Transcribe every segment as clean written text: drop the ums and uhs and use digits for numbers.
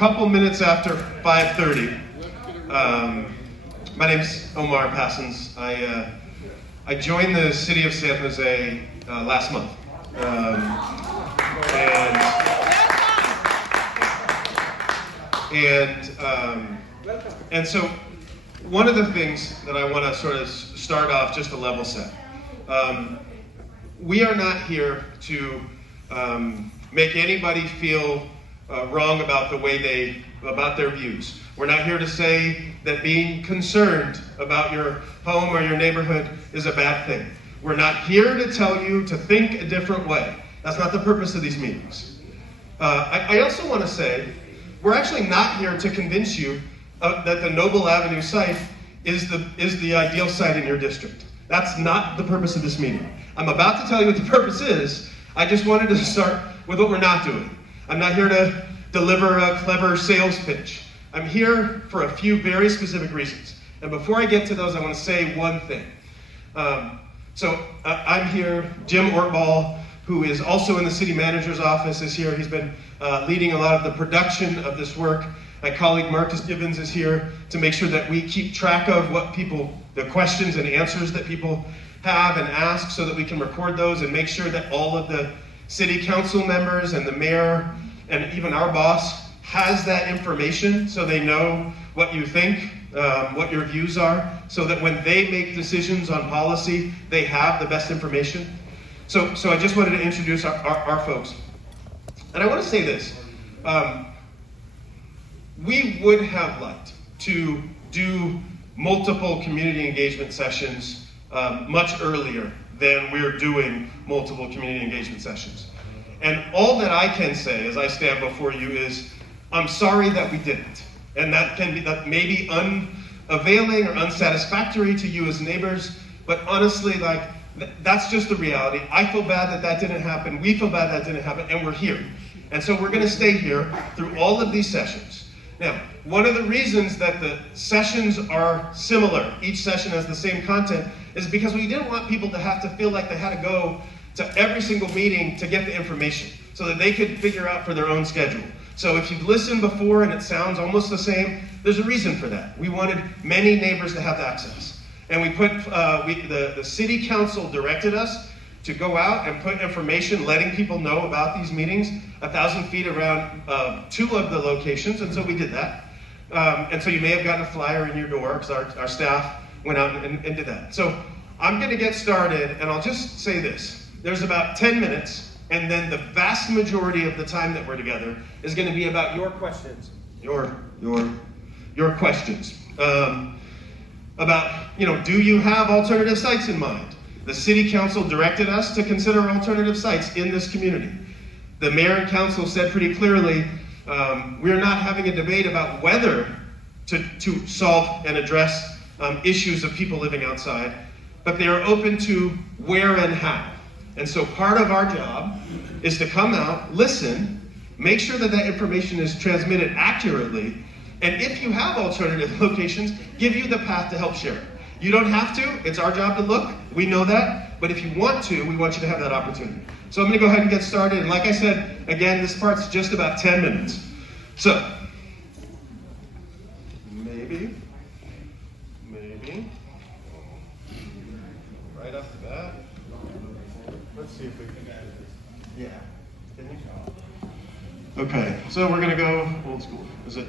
couple minutes after 5:30. My name's Omar Passons. I joined the city of San Jose last month. And so one of the things that I want to sort of start off, just to level set. We are not here to make anybody feel wrong about about their views. We're not here to say that being concerned about your home or your neighborhood is a bad thing. We're not here to tell you to think a different way. That's not the purpose of these meetings. I also want to say, we're actually not here to convince you that the Noble Avenue site is the ideal site in your district. That's not the purpose of this meeting. I'm about to tell you what the purpose is. I just wanted to start with what we're not doing. I'm not here to deliver a clever sales pitch. I'm here for a few very specific reasons. And before I get to those, I want to say one thing. I'm here. Jim Ortball, who is also in the city manager's office, is here. He's been leading a lot of the production of this work. My colleague Marcus Gibbons is here to make sure that we keep track of the questions and answers that people have and ask, so that we can record those and make sure that all of the city council members and the mayor and even our boss has that information, so they know what you think, what your views are, so that when they make decisions on policy, they have the best information. So I just wanted to introduce our folks. And I want to say this. We would have liked to do multiple community engagement sessions much earlier than we're doing multiple community engagement sessions. And all that I can say as I stand before you is, I'm sorry that we didn't. And that may be unavailing or unsatisfactory to you as neighbors, but honestly, that's just the reality. I feel bad that didn't happen. We feel bad that didn't happen, and we're here. And so we're going to stay here through all of these sessions. Now, one of the reasons that the sessions are similar, each session has the same content, is because we didn't want people to have to feel like they had to go to every single meeting to get the information, so that they could figure out for their own schedule. So if you've listened before and it sounds almost the same, there's a reason for that. We wanted many neighbors to have access. And the city council directed us to go out and put information, letting people know about these meetings, 1,000 feet around 2 of the locations, and so we did that. And so you may have gotten a flyer in your door, because our staff went out and did that. So I'm going to get started, and I'll just say this. There's about 10 minutes, and then the vast majority of the time that we're together is going to be about your questions. Your questions. About, do you have alternative sites in mind? The city council directed us to consider alternative sites in this community. The mayor and council said pretty clearly, we're not having a debate about whether to solve and address issues of people living outside, but they are open to where and how. And so part of our job is to come out, listen, make sure that information is transmitted accurately, and if you have alternative locations, give you the path to help share it. You don't have to. It's our job to look. We know that. But if you want to, we want you to have that opportunity. So I'm going to go ahead and get started. And like I said, again, this part's just about 10 minutes. So, maybe, right off the bat, let's see if we can get it. Yeah. Okay, so we're going to go old school. Is it?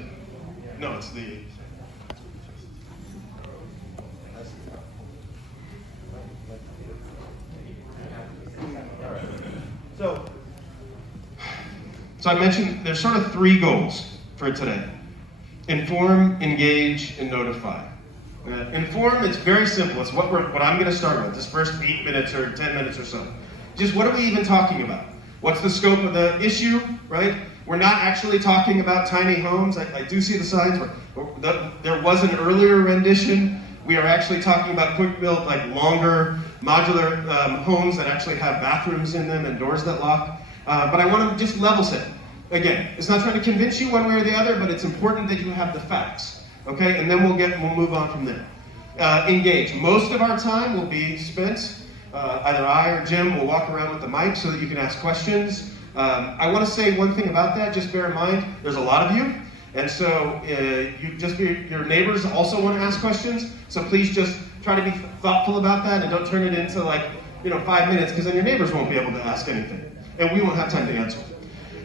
No, it's the... So I mentioned there's sort of 3 goals for today. Inform, engage, and notify. Inform, it's very simple. It's what I'm going to start with, this first 8 minutes or 10 minutes or so. Just what are we even talking about? What's the scope of the issue, right? We're not actually talking about tiny homes. I do see the signs. There was an earlier rendition. We are actually talking about quick-built, longer modular homes that actually have bathrooms in them and doors that lock. But I want to just level set. Again, it's not trying to convince you one way or the other, but it's important that you have the facts. Okay, and then we'll move on from there. Engage. Most of our time will be spent. Either I or Jim will walk around with the mic so that you can ask questions. I want to say one thing about that. Just bear in mind, there's a lot of you, And so your neighbors also want to ask questions, so please just try to be thoughtful about that and don't turn it into 5 minutes, because then your neighbors won't be able to ask anything, and we won't have time to answer.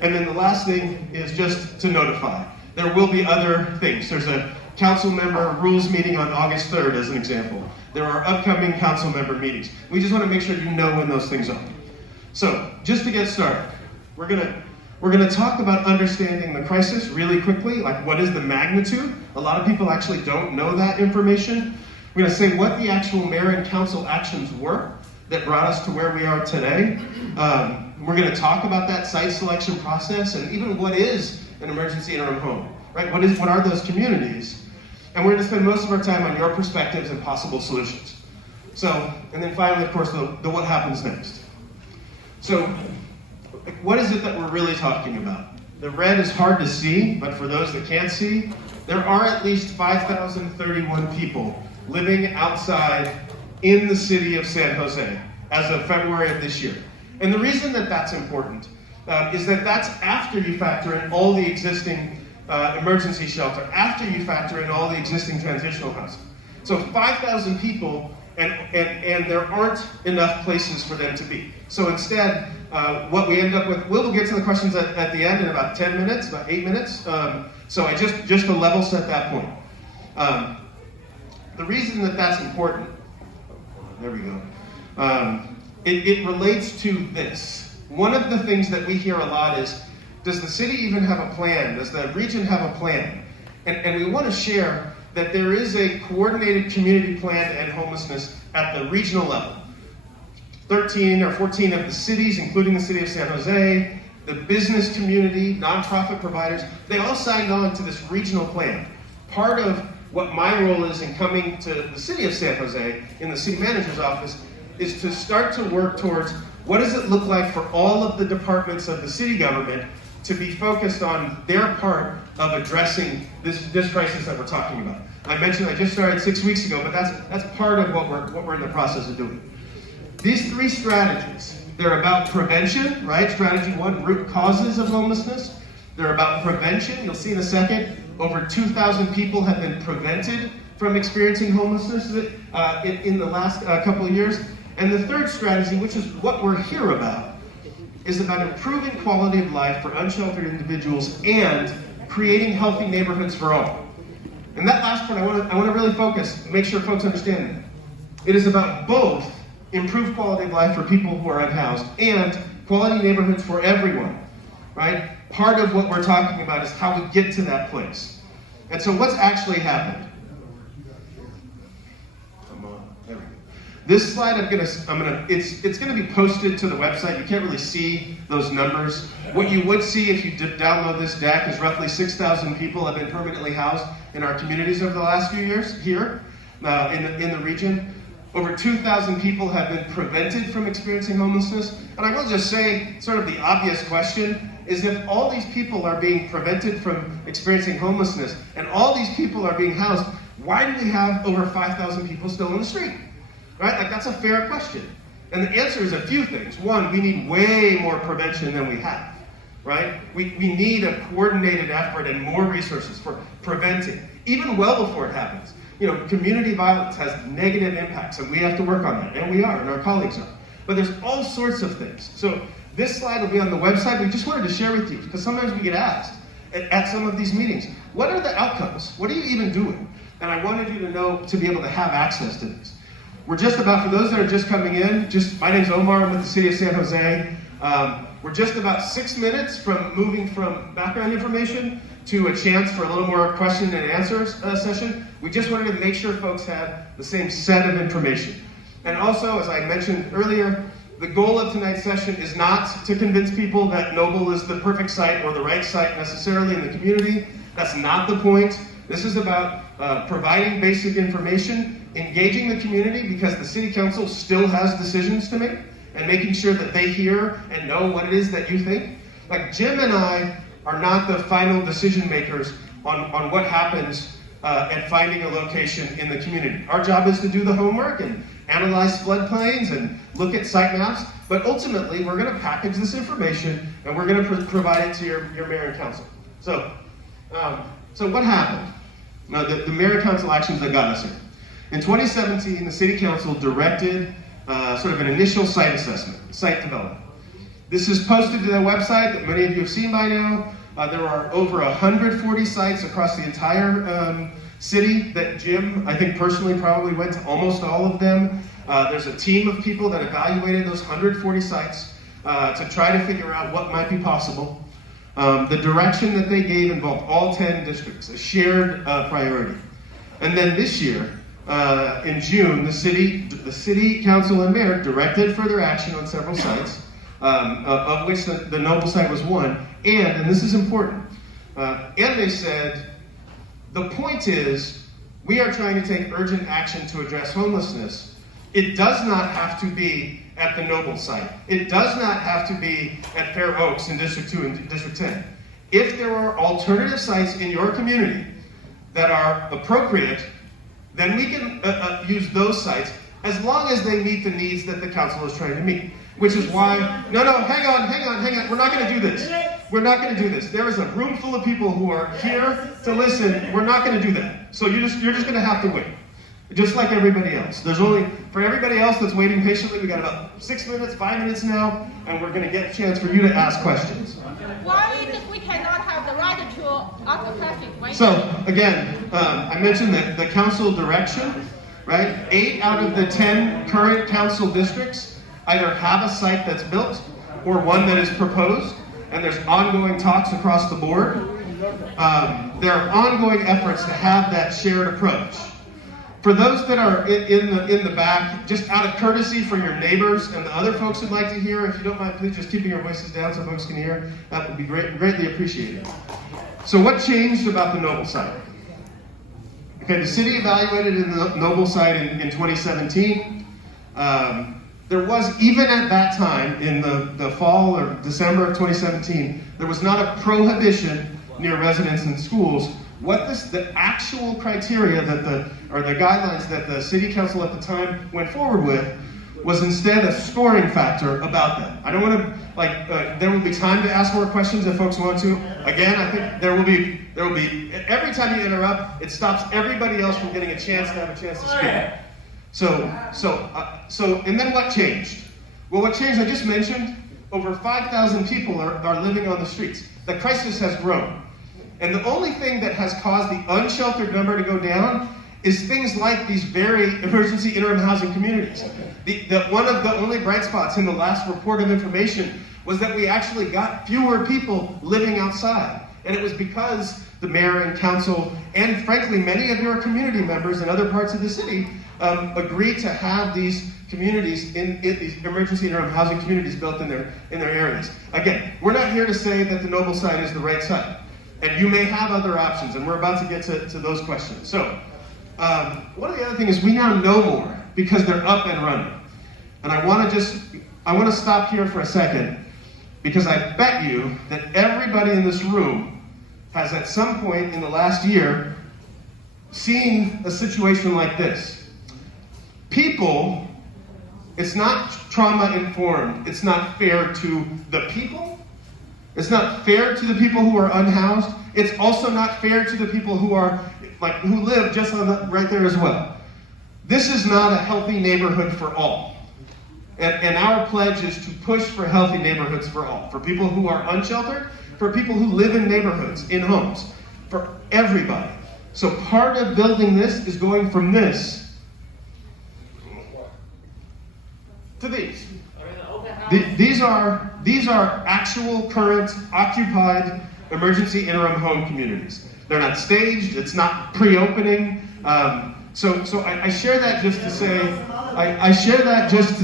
And then the last thing is just to notify. There will be other things. There's a council member rules meeting on August 3rd as an example. There are upcoming council member meetings. We just want to make sure you know when those things are. So just to get started, we're gonna talk about understanding the crisis really quickly, like what is the magnitude? A lot of people actually don't know that information. We're gonna say what the actual mayor and council actions were that brought us to where we are today. We're gonna talk about that site selection process and even what is an emergency interim home, right? What are those communities? And we're gonna spend most of our time on your perspectives and possible solutions. So, and then finally, of course, the what happens next. So, what is it that we're really talking about? The red is hard to see, but for those that can't see, there are at least 5,031 people living outside in the city of San Jose as of February of this year. And the reason that that's important is that that's after you factor in all the existing emergency shelter, after you factor in all the existing transitional housing. So 5,000 people, and there aren't enough places for them to be. So instead, what we end up with, we'll get to the questions at the end in about 10 minutes, about 8 minutes. So I just to level set that point. The reason that that's important, there we go. It relates to this. One of the things that we hear a lot is, does the city even have a plan? Does the region have a plan? And we want to share that there is a coordinated community plan to end homelessness at the regional level. 13 or 14 of the cities, including the city of San Jose, the business community, nonprofit providers, they all signed on to this regional plan. Part of what my role is in coming to the city of San Jose in the city manager's office is to start to work towards what does it look like for all of the departments of the city government to be focused on their part of addressing this crisis that we're talking about. I mentioned I just started 6 weeks ago, but that's part of what we're in the process of doing. These 3 strategies, they're about prevention, right? Strategy 1, root causes of homelessness. They're about prevention. You'll see in a second, over 2,000 people have been prevented from experiencing homelessness in the last couple of years. And the third strategy, which is what we're here about, is about improving quality of life for unsheltered individuals and creating healthy neighborhoods for all. And that last part, I want to really focus, make sure folks understand that. It is about both improved quality of life for people who are unhoused and quality neighborhoods for everyone, right? Part of what we're talking about is how we get to that place. And so what's actually happened? This slide, it's gonna be posted to the website. You can't really see those numbers. What you would see if you download this deck is roughly 6,000 people have been permanently housed in our communities over the last few years here in the region. Over 2,000 people have been prevented from experiencing homelessness. And I will just say, sort of the obvious question is, if all these people are being prevented from experiencing homelessness and all these people are being housed, why do we have over 5,000 people still in the street? Right? Like, that's a fair question. And the answer is a few things. One, we need way more prevention than we have, right? We need a coordinated effort and more resources for preventing, even well before it happens. You know, community violence has negative impacts, and we have to work on that, and we are, and our colleagues are. But there's all sorts of things. So this slide will be on the website. We just wanted to share with you, because sometimes we get asked at some of these meetings, what are the outcomes? What are you even doing? And I wanted you to know, to be able to have access to this. We're just about, for those that are just coming in, my name's Omar, I'm with the city of San Jose. We're just about 6 minutes from moving from background information to a chance for a little more question and answers session. We just wanted to make sure folks had the same set of information. And also, as I mentioned earlier, the goal of tonight's session is not to convince people that Noble is the perfect site or the right site necessarily in the community. That's not the point. This is about providing basic information, engaging the community, because the city council still has decisions to make, and making sure that they hear and know what it is that you think. Like, Jim and I are not the final decision makers on what happens at finding a location in the community. Our job is to do the homework and analyze floodplains and look at site maps, but ultimately we're going to package this information and we're going to provide it to your mayor and council. So So what happened? The mayor and council actions that got us here. In 2017, the city council directed sort of an initial site assessment, site development. This is posted to their website that many of you have seen by now. There are over 140 sites across the entire city that Jim, I think personally, probably went to almost all of them. There's a team of people that evaluated those 140 sites to try to figure out what might be possible. The direction that they gave involved all 10 districts, a shared priority. And then this year, in June, the city council and mayor directed further action on several sites, of which the Noble site was one. And this is important, and they said, the point is, we are trying to take urgent action to address homelessness. It does not have to be at the Noble site. It does not have to be at Fair Oaks in District 2 and District 10. If there are alternative sites in your community that are appropriate, then we can use those sites as long as they meet the needs that the council is trying to meet. Which is why, no, hang on. We're not going to do this. We're not going to do this. There is a room full of people who are here to listen. We're not going to do that. So you're just going to have to wait. Just like everybody else. For everybody else that's waiting patiently, we got about 6 minutes, 5 minutes now, and we're going to get a chance for you to ask questions. Why we cannot have the right to ask a question? Right? So, again, I mentioned the council direction, right? 8 out of the 10 current council districts either have a site that's built or one that is proposed, and there's ongoing talks across the board. There are ongoing efforts to have that shared approach. For those that are in the back, just out of courtesy for your neighbors and the other folks who'd like to hear, if you don't mind, please just keeping your voices down so folks can hear. That would be greatly appreciated. So what changed about the Noble site? Okay, the city evaluated in the Noble site in 2017. There was, even at that time, in the fall or December of 2017, there was not a prohibition near residents and schools. What the actual criteria the guidelines that the city council at the time went forward with was instead a scoring factor about them. I don't want to, there will be time to ask more questions if folks want to. Again, I think there will be, every time you interrupt, it stops everybody else from getting a chance to have a chance to speak. So, and then what changed? Well, what changed, I just mentioned, over 5,000 people are living on the streets. The crisis has grown. And the only thing that has caused the unsheltered number to go down is things like these very emergency interim housing communities. One of the only bright spots in the last report of information was that we actually got fewer people living outside. And it was because the mayor and council, and frankly, many of your community members in other parts of the city agreed to have these communities in these emergency interim housing communities built in their areas. Again, we're not here to say that the Noble site is the right site. And you may have other options, and we're about to get to those questions. So, one of the other things is we now know more because they're up and running. And I want to stop here for a second because I bet you that everybody in this room has at some point in the last year seen a situation like this. People, it's not trauma informed, it's not fair to the people. It's not fair to the people who are unhoused. It's also not fair to the people who live just right there as well. This is not a healthy neighborhood for all. And our pledge is to push for healthy neighborhoods for all. For people who are unsheltered, for people who live in neighborhoods, in homes, for everybody. So part of building this is going from this to these. These are actual current occupied emergency interim home communities. They're not staged. It's not pre-opening. So I share that just to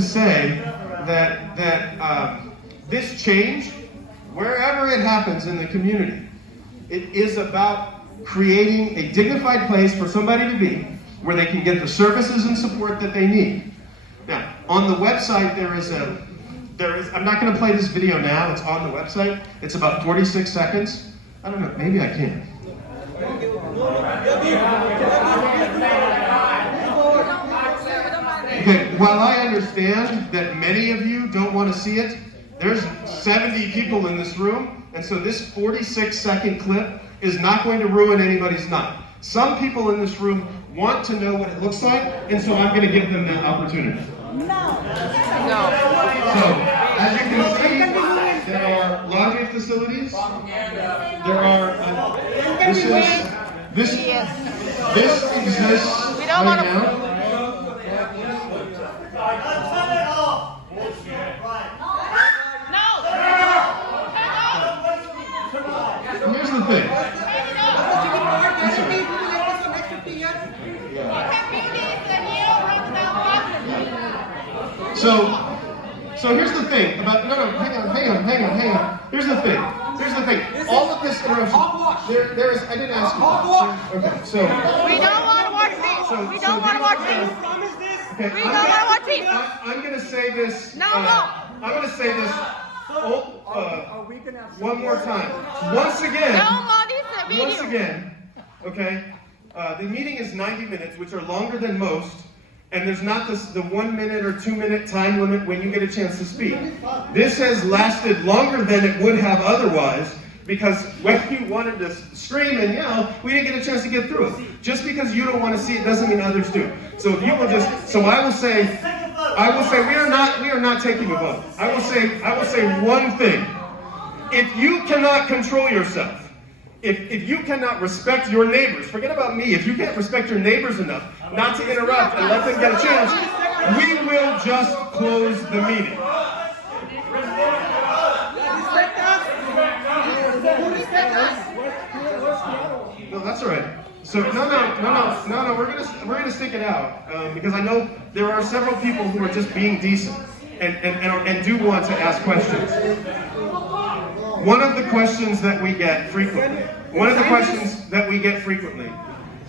say that this change, wherever it happens in the community, it is about creating a dignified place for somebody to be where they can get the services and support that they need. Now, on the website, I'm not going to play this video now. It's on the website. It's about 46 seconds. I don't know. Maybe I can. Okay, while I understand that many of you don't want to see it, there's 70 people in this room, and so this 46-second clip is not going to ruin anybody's night. Some people in this room want to know what it looks like, and so I'm going to give them that opportunity. No. So, as you can see, there are laundry facilities. There are, this exists We don't right wanna- now. Here's the thing. So here's the thing about, hang on. Here's the thing. All of this interruption, there is, I didn't ask you. Okay, so. We don't want to watch this. We don't want to watch this. Okay, We don't want to watch this. I'm going to say this. No. I'm going to say this one more time. Once again. No more this video. Once again, okay, the meeting is 90 minutes, which are longer than most, and there's not the 1 minute or 2 minute time limit when you get a chance to speak. This has lasted longer than it would have otherwise, because when you wanted to scream and yell, we didn't get a chance to get through it. Just because you don't want to see it doesn't mean others do. So if you will just, so I will say we are not taking a vote. I will say one thing. If you cannot control yourself, if you cannot respect your neighbors, forget about me, if you can't respect your neighbors enough not to interrupt and let them get a chance, we will just close the meeting. No, that's all right. So no, we're gonna stick it out because I know there are several people who are just being decent and do want to ask questions. One of the questions that we get frequently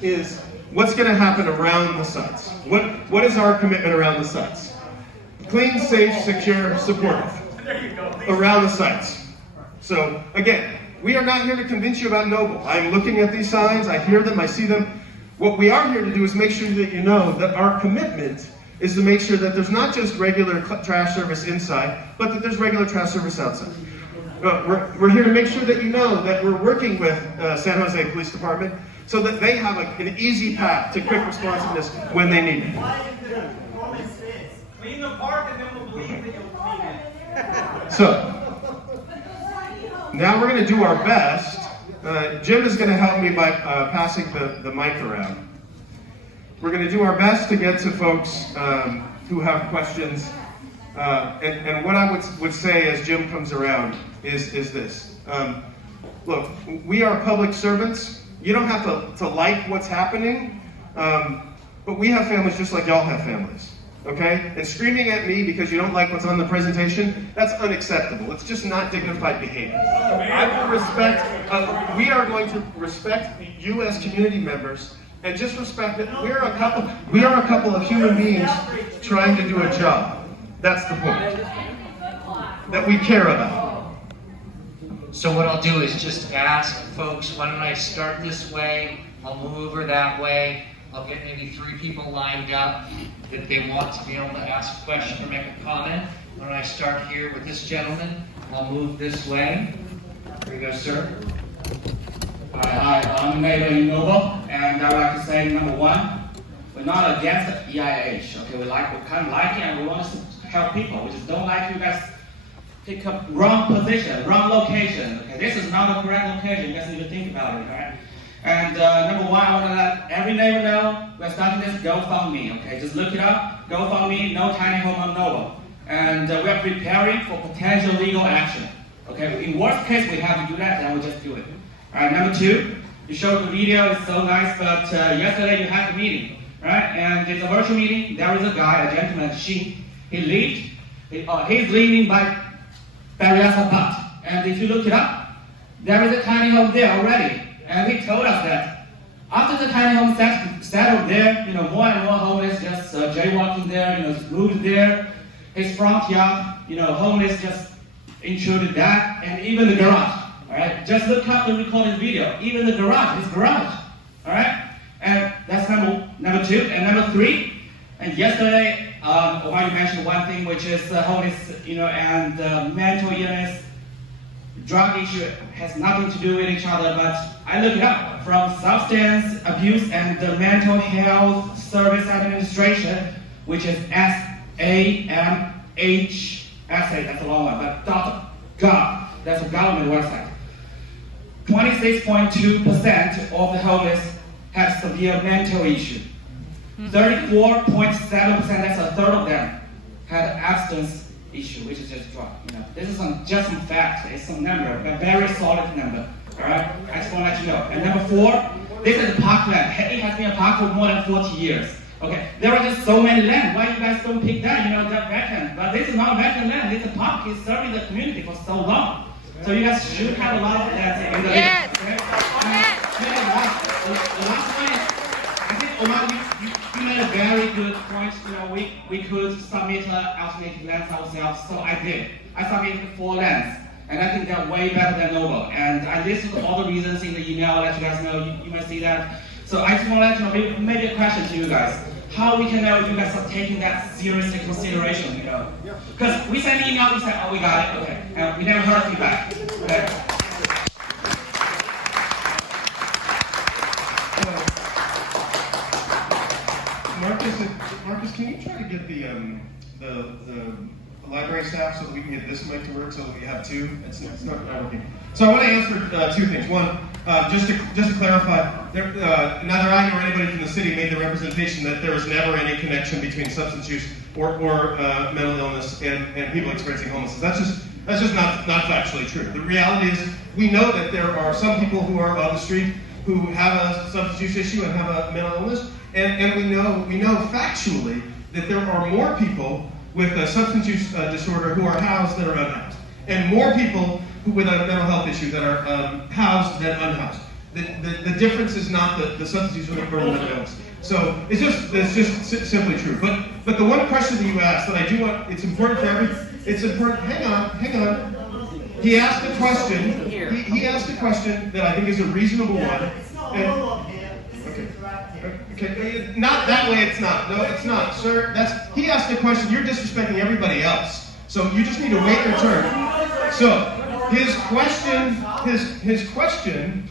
is what's going to happen around the sites? What is our commitment around the sites? Clean, safe, secure, supportive around the sites. So again, we are not here to convince you about Noble. I'm looking at these signs, I hear them, I see them. What we are here to do is make sure that you know that our commitment is to make sure that there's not just regular trash service inside, but that there's regular trash service outside. We're here to make sure that you know that we're working with San Jose Police Department so that they have an easy path to quick responsiveness when they need it. Clean the park and then we'll believe that you'll clean it. So, now we're going to do our best. Jim is going to help me by passing the mic around. We're going to do our best to get to folks who have questions. And what I would say as Jim comes around is this. Look, we are public servants. You don't have to like what's happening, but we have families just like y'all have families, okay? And screaming at me because you don't like what's on the presentation, that's unacceptable. It's just not dignified behavior. I will respect, we are going to respect you as community members and just respect that we are a couple of human beings trying to do a job. That's the point that we care about. So what I'll do is just ask folks, why don't I start this way, I'll move over that way, I'll get maybe 3 people lined up that they want to be able to ask a question or make a comment. Why don't I start here with this gentleman, I'll move this way. Here you go, sir. Hi, I'm Nathan Noble, and I'd like to say, number one, we're not against EIH. Okay, we kind of like it, and we want to help people. We just don't like you guys pick up wrong position, wrong location. Okay, this is not the correct location. You guys need to think about it, right? And number one, I want to let every neighbor know we're starting this GoFundMe. Okay, just look it up. GoFundMe, no tiny home on Noble, and we are preparing for potential legal action. Okay, in worst case, we have to do that, then we'll just do it. All right, number two, you showed the video. It's so nice, but yesterday you had the meeting, right? And it's a virtual meeting. There is a guy, a gentleman, he leaked. He's leaning by Berryessa Park. And if you look it up, there is a tiny home there already. And he told us that after the tiny home settled there, more and more homeless just jaywalking there, just moved there. His front yard, homeless just intruded that, and even the garage. All right, just look up the recorded video. Even the garage, his garage. All right, and that's number two. And number three. And yesterday, Omar, you mentioned one thing, which is homeless, and mental illness drug issue has nothing to do with each other, but I looked it up from Substance Abuse and the Mental Health Service Administration, which is SAMHSA, that's a long one, but .gov, that's a government website. 26.2% of the homeless have severe mental issue. 34.7%, that's a third of them, had abstinence issue, which is just drug. This is just some facts. It's some number, a very solid number. All right, I just want to let you know. And number 4, this is parkland. It has been a park for more than 40 years. Okay, there are just so many land. Why you guys don't pick that? That vacant. But this is not vacant land. This park is serving the community for so long. So you guys should have a lot of land in the Yes. okay? The last one is, I think Omar, you made a very good point. We could submit alternative lands ourselves. So I did. I submitted 4 lands. And I think they're way better than Noble. And I listed all the reasons in the email. I'll let you guys know. You might see that. So I just want to let you know, maybe a question to you guys. How we can know you guys are taking that seriously consideration, Because we send an email, we say, oh, we got it, okay. And we never heard feedback. Okay. Marcus, can you try to get the library staff so that we can get this mic to work so that we have 2? It's not working. So I want to answer 2 things. One, just to clarify, neither I nor anybody from the city made the representation that there is never any connection between substance use or mental illness and people experiencing homelessness. That's just not factually true. The reality is we know that there are some people who are on the street who have a substance use issue and have a mental illness, and we know factually that there are more people with a substance use disorder who are housed than are unhoused, and more people with a mental health issue that are housed than unhoused. The difference is not the substance use or the mental illness. So it's just simply true. But the one question that you asked that I do want, it's important for it's important. Hang on. He asked a question. He asked a question that I think is a reasonable one. Okay. Not that way. It's not. No, it's not, sir. He asked a question. You're disrespecting everybody else. So you just need to wait your turn. So his question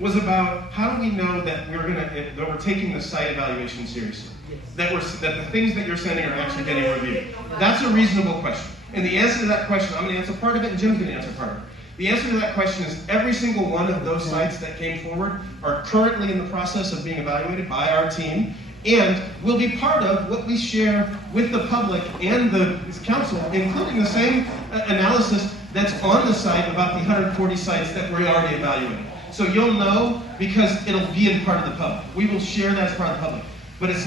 was about how do we know that we're taking the site evaluation seriously, that the things that you're sending are actually getting reviewed. That's a reasonable question. And the answer to that question, I'm going to answer part of it, and Jim's going to answer part of it. The answer to that question is every single one of those sites that came forward are currently in the process of being evaluated by our team and will be part of what we share with the public and the council, including the same analysis that's on the site about the 140 sites that we're already evaluating. So you'll know because it'll be in part of the public. We will share that as part of the public. But it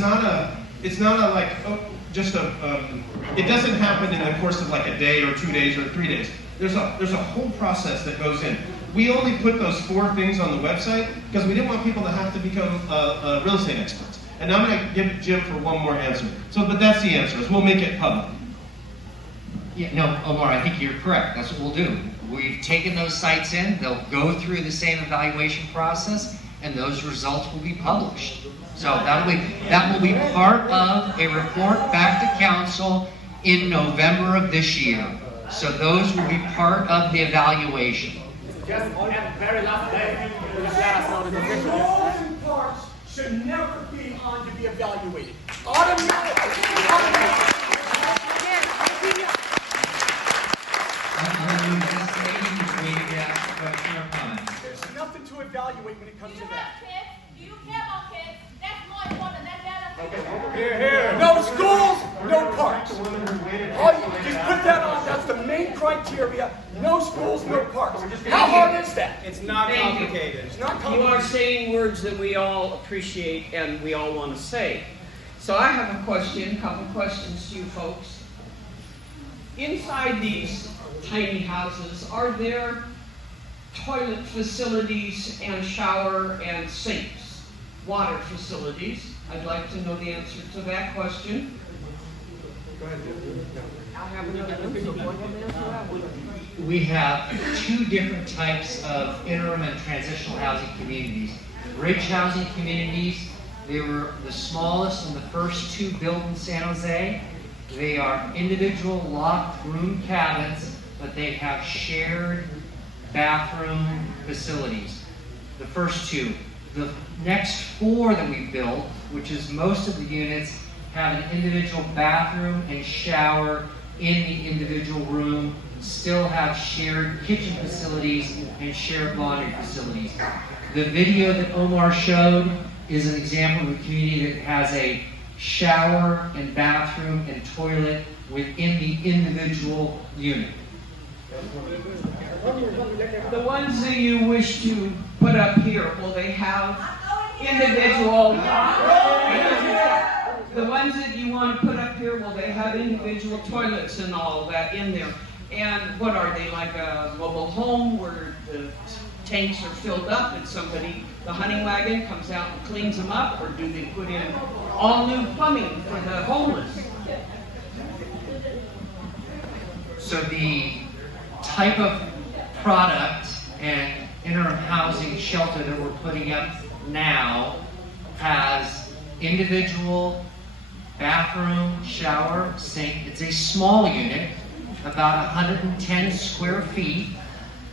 doesn't happen in the course of like a day or 2 days or 3 days. There's a whole process that goes in. We only put those 4 things on the website because we didn't want people to have to become real estate experts. And now I'm going to give Jim for one more answer. But that's the answer, is we'll make it public. Yeah, no, Omar, I think you're correct. That's what we'll do. We've taken those sites in, they'll go through the same evaluation process, and those results will be published. So that will be part of a report back to council in November of this year. So those will be part of the evaluation. Just at the very last day, just let us know the decision. Malls and parks should never be on to be evaluated. Automatically. There's nothing to evaluate when it comes to that. Do you care about kids? That's more important than benefits. No schools, no parks. Just put that on. That's the main criteria. No schools, no parks. How hard is that? It's not complicated. It's not You complicated. are saying words that we all appreciate and we all want to say. So I have a couple questions to you folks. Inside these tiny houses, are there toilet facilities and shower and sinks, water facilities? I'd like to know the answer to that question. We have 2 different types of interim and transitional housing communities. Bridge housing communities, they were the smallest and the first 2 built in San Jose. They are individual locked room cabins, but they have shared bathroom facilities. The first two. The next 4 that we built, which is most of the units, have an individual bathroom and shower in the individual room, still have shared kitchen facilities and shared laundry facilities. The video that Omar showed is an example of a community that has a shower and bathroom and toilet within the individual unit. The ones that you wish to put up here, will they have individual? The ones that you want to put up here, will they have individual toilets and all that in there? And what are they, like a mobile home where the tanks are filled up and somebody, the hunting wagon, comes out and cleans them up? Or do they put in all new plumbing for the homeless? So the type of product and interim housing shelter that we're putting up now has individual bathroom, shower, sink. It's a small unit, about 110 square feet,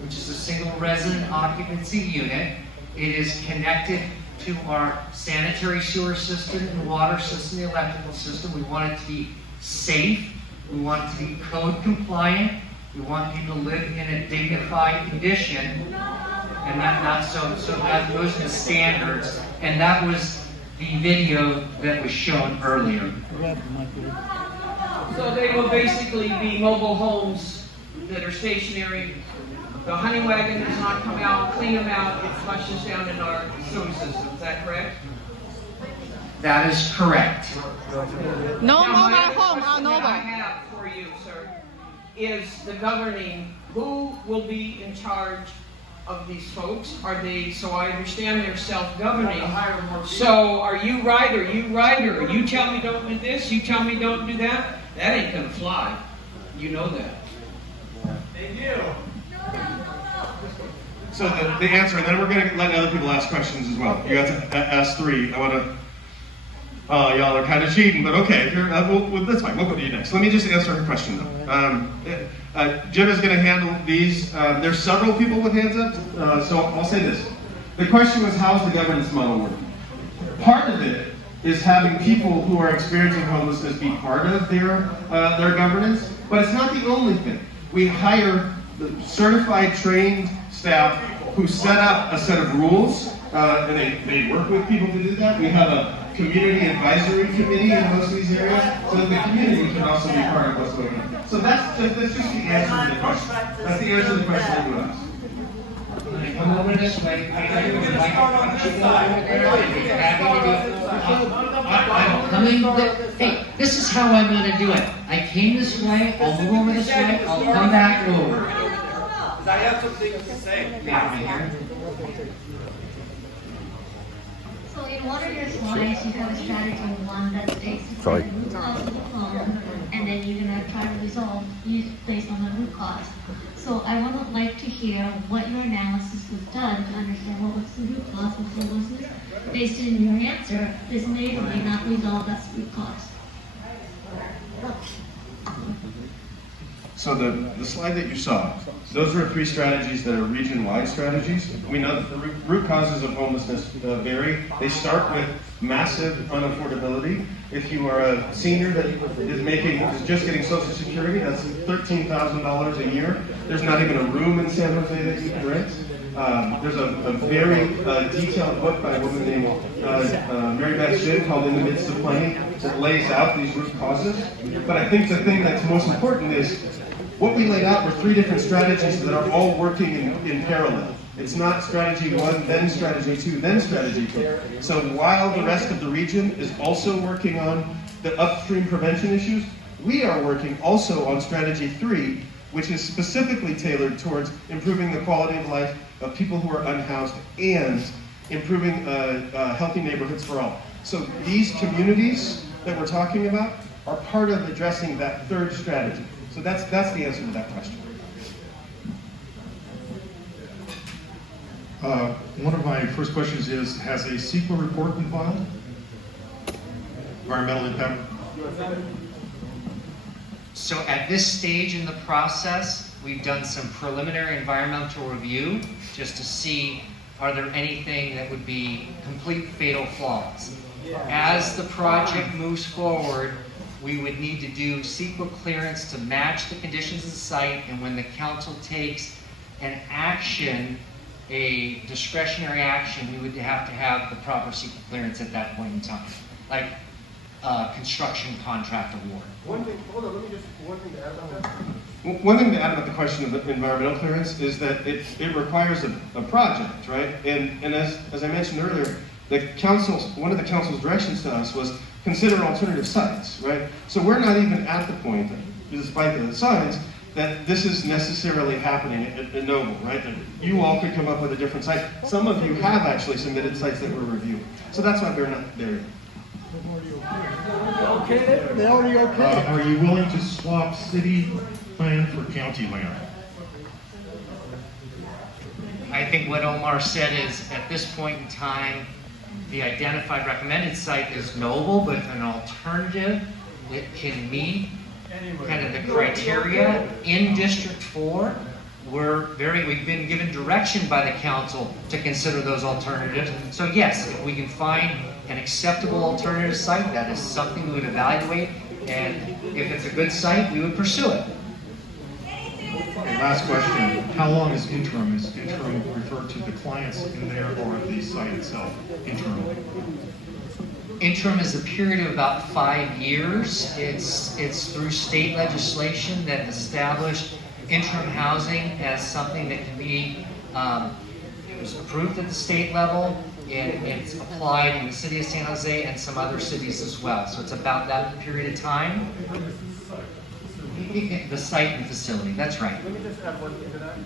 which is a single resident occupancy unit. It is connected to our sanitary sewer system and water system, the electrical system. We want it to be safe. We want it to be code compliant. We want people to live in a dignified condition, and not so that goes to standards. And that was the video that was shown earlier. So they will basically be mobile homes that are stationary. The hunting wagon does not come out, clean them out, it flushes down in our sewer system. Is that correct? That is correct. No Now, mobile my other home question are that I mobile. have for you, sir, is the governing. Who will be in charge of these folks? Are they, so I understand they're self-governing. So are you right, or you right, or you tell me don't do this, you tell me don't do that? That ain't gonna fly. You know that. So the answer, and then we're going to let other people ask questions as well. You got to ask 3. I want to. Y'all are kind of cheating, but okay. That's fine. We'll go to you next. Let me just answer her question though. Jim is going to handle these. There's several people with hands up, so I'll say this. The question was, how's the governance model work? Part of it is having people who are experiencing homelessness be part of their governance, but it's not the only thing. We hire the certified, trained staff who set up a set of rules, and they work with people to do that. We have a community advisory committee in most of these areas, so that the community can also be part of what's going on. So that's just the answer to the question. That's the answer to the question that you asked. Come over this way. I'm coming. Hey, this is how I'm going to do it. I came this way. I'll move over this way. I'll come back over. I have some things to say. Yeah, right here. So in one of your slides, you have a strategy one that states the root cause of the problem, and then you're gonna try to resolve based on the root cause. So I would like to hear what your analysis was done to understand what was the root cause of homelessness. Based on your answer, this may or may not resolve that root cause. So the slide that you saw, those are 3 strategies that are region-wide strategies. We know that the root causes of homelessness vary. They start with massive unaffordability. If you are a senior that is just getting Social Security, that's $13,000 a year. There's not even a room in San Jose that you can rent. There's a very detailed book by a woman named Mary Beth Shinn called In the Midst of Plenty that lays out these root causes. But I think the thing that's most important is what we laid out were 3 different strategies that are all working in parallel. It's not strategy 1, then strategy 2, then strategy 3. So while the rest of the region is also working on the upstream prevention issues, we are working also on strategy 3, which is specifically tailored towards improving the quality of life of people who are unhoused and improving healthy neighborhoods for all. So these communities that we're talking about are part of addressing that 3rd strategy. So that's the answer to that question. One of my first questions is, has a CEQA report been filed? Environmental impact? So at this stage in the process, we've done some preliminary environmental review just to see are there anything that would be complete fatal flaws. As the project moves forward, we would need to do CEQA clearance to match the conditions of the site, and when the council takes an action, a discretionary action, we would have to have the proper CEQA clearance at that point in time, like construction contract award. One thing to add about that. One thing to add about the question of environmental clearance is that it requires a project, right? And as I mentioned earlier, one of the council's directions to us was consider alternative sites, right? So we're not even at the point, despite the signs, that this is necessarily happening at Noble, right? That you all could come up with a different site. Some of you have actually submitted sites that we're reviewing. So that's why we're not there yet. They already okay. Are you willing to swap city land for county land? I think what Omar said is, at this point in time, the identified recommended site is Noble, but an alternative that can meet kind of the criteria in District 4. We've been given direction by the council to consider those alternatives. So yes, if we can find an acceptable alternative site, that is something we would evaluate, and if it's a good site, we would pursue it. Okay, last question. How long is interim? Is interim referred to the clients in there or the site itself? Interim. Interim is a period of about 5 years. It's through state legislation that established interim housing as something that can be, it was approved at the state level, and it's applied in the city of San Jose and some other cities as well. So it's about that period of time. The site and facility, that's right. Let me just add one thing to that.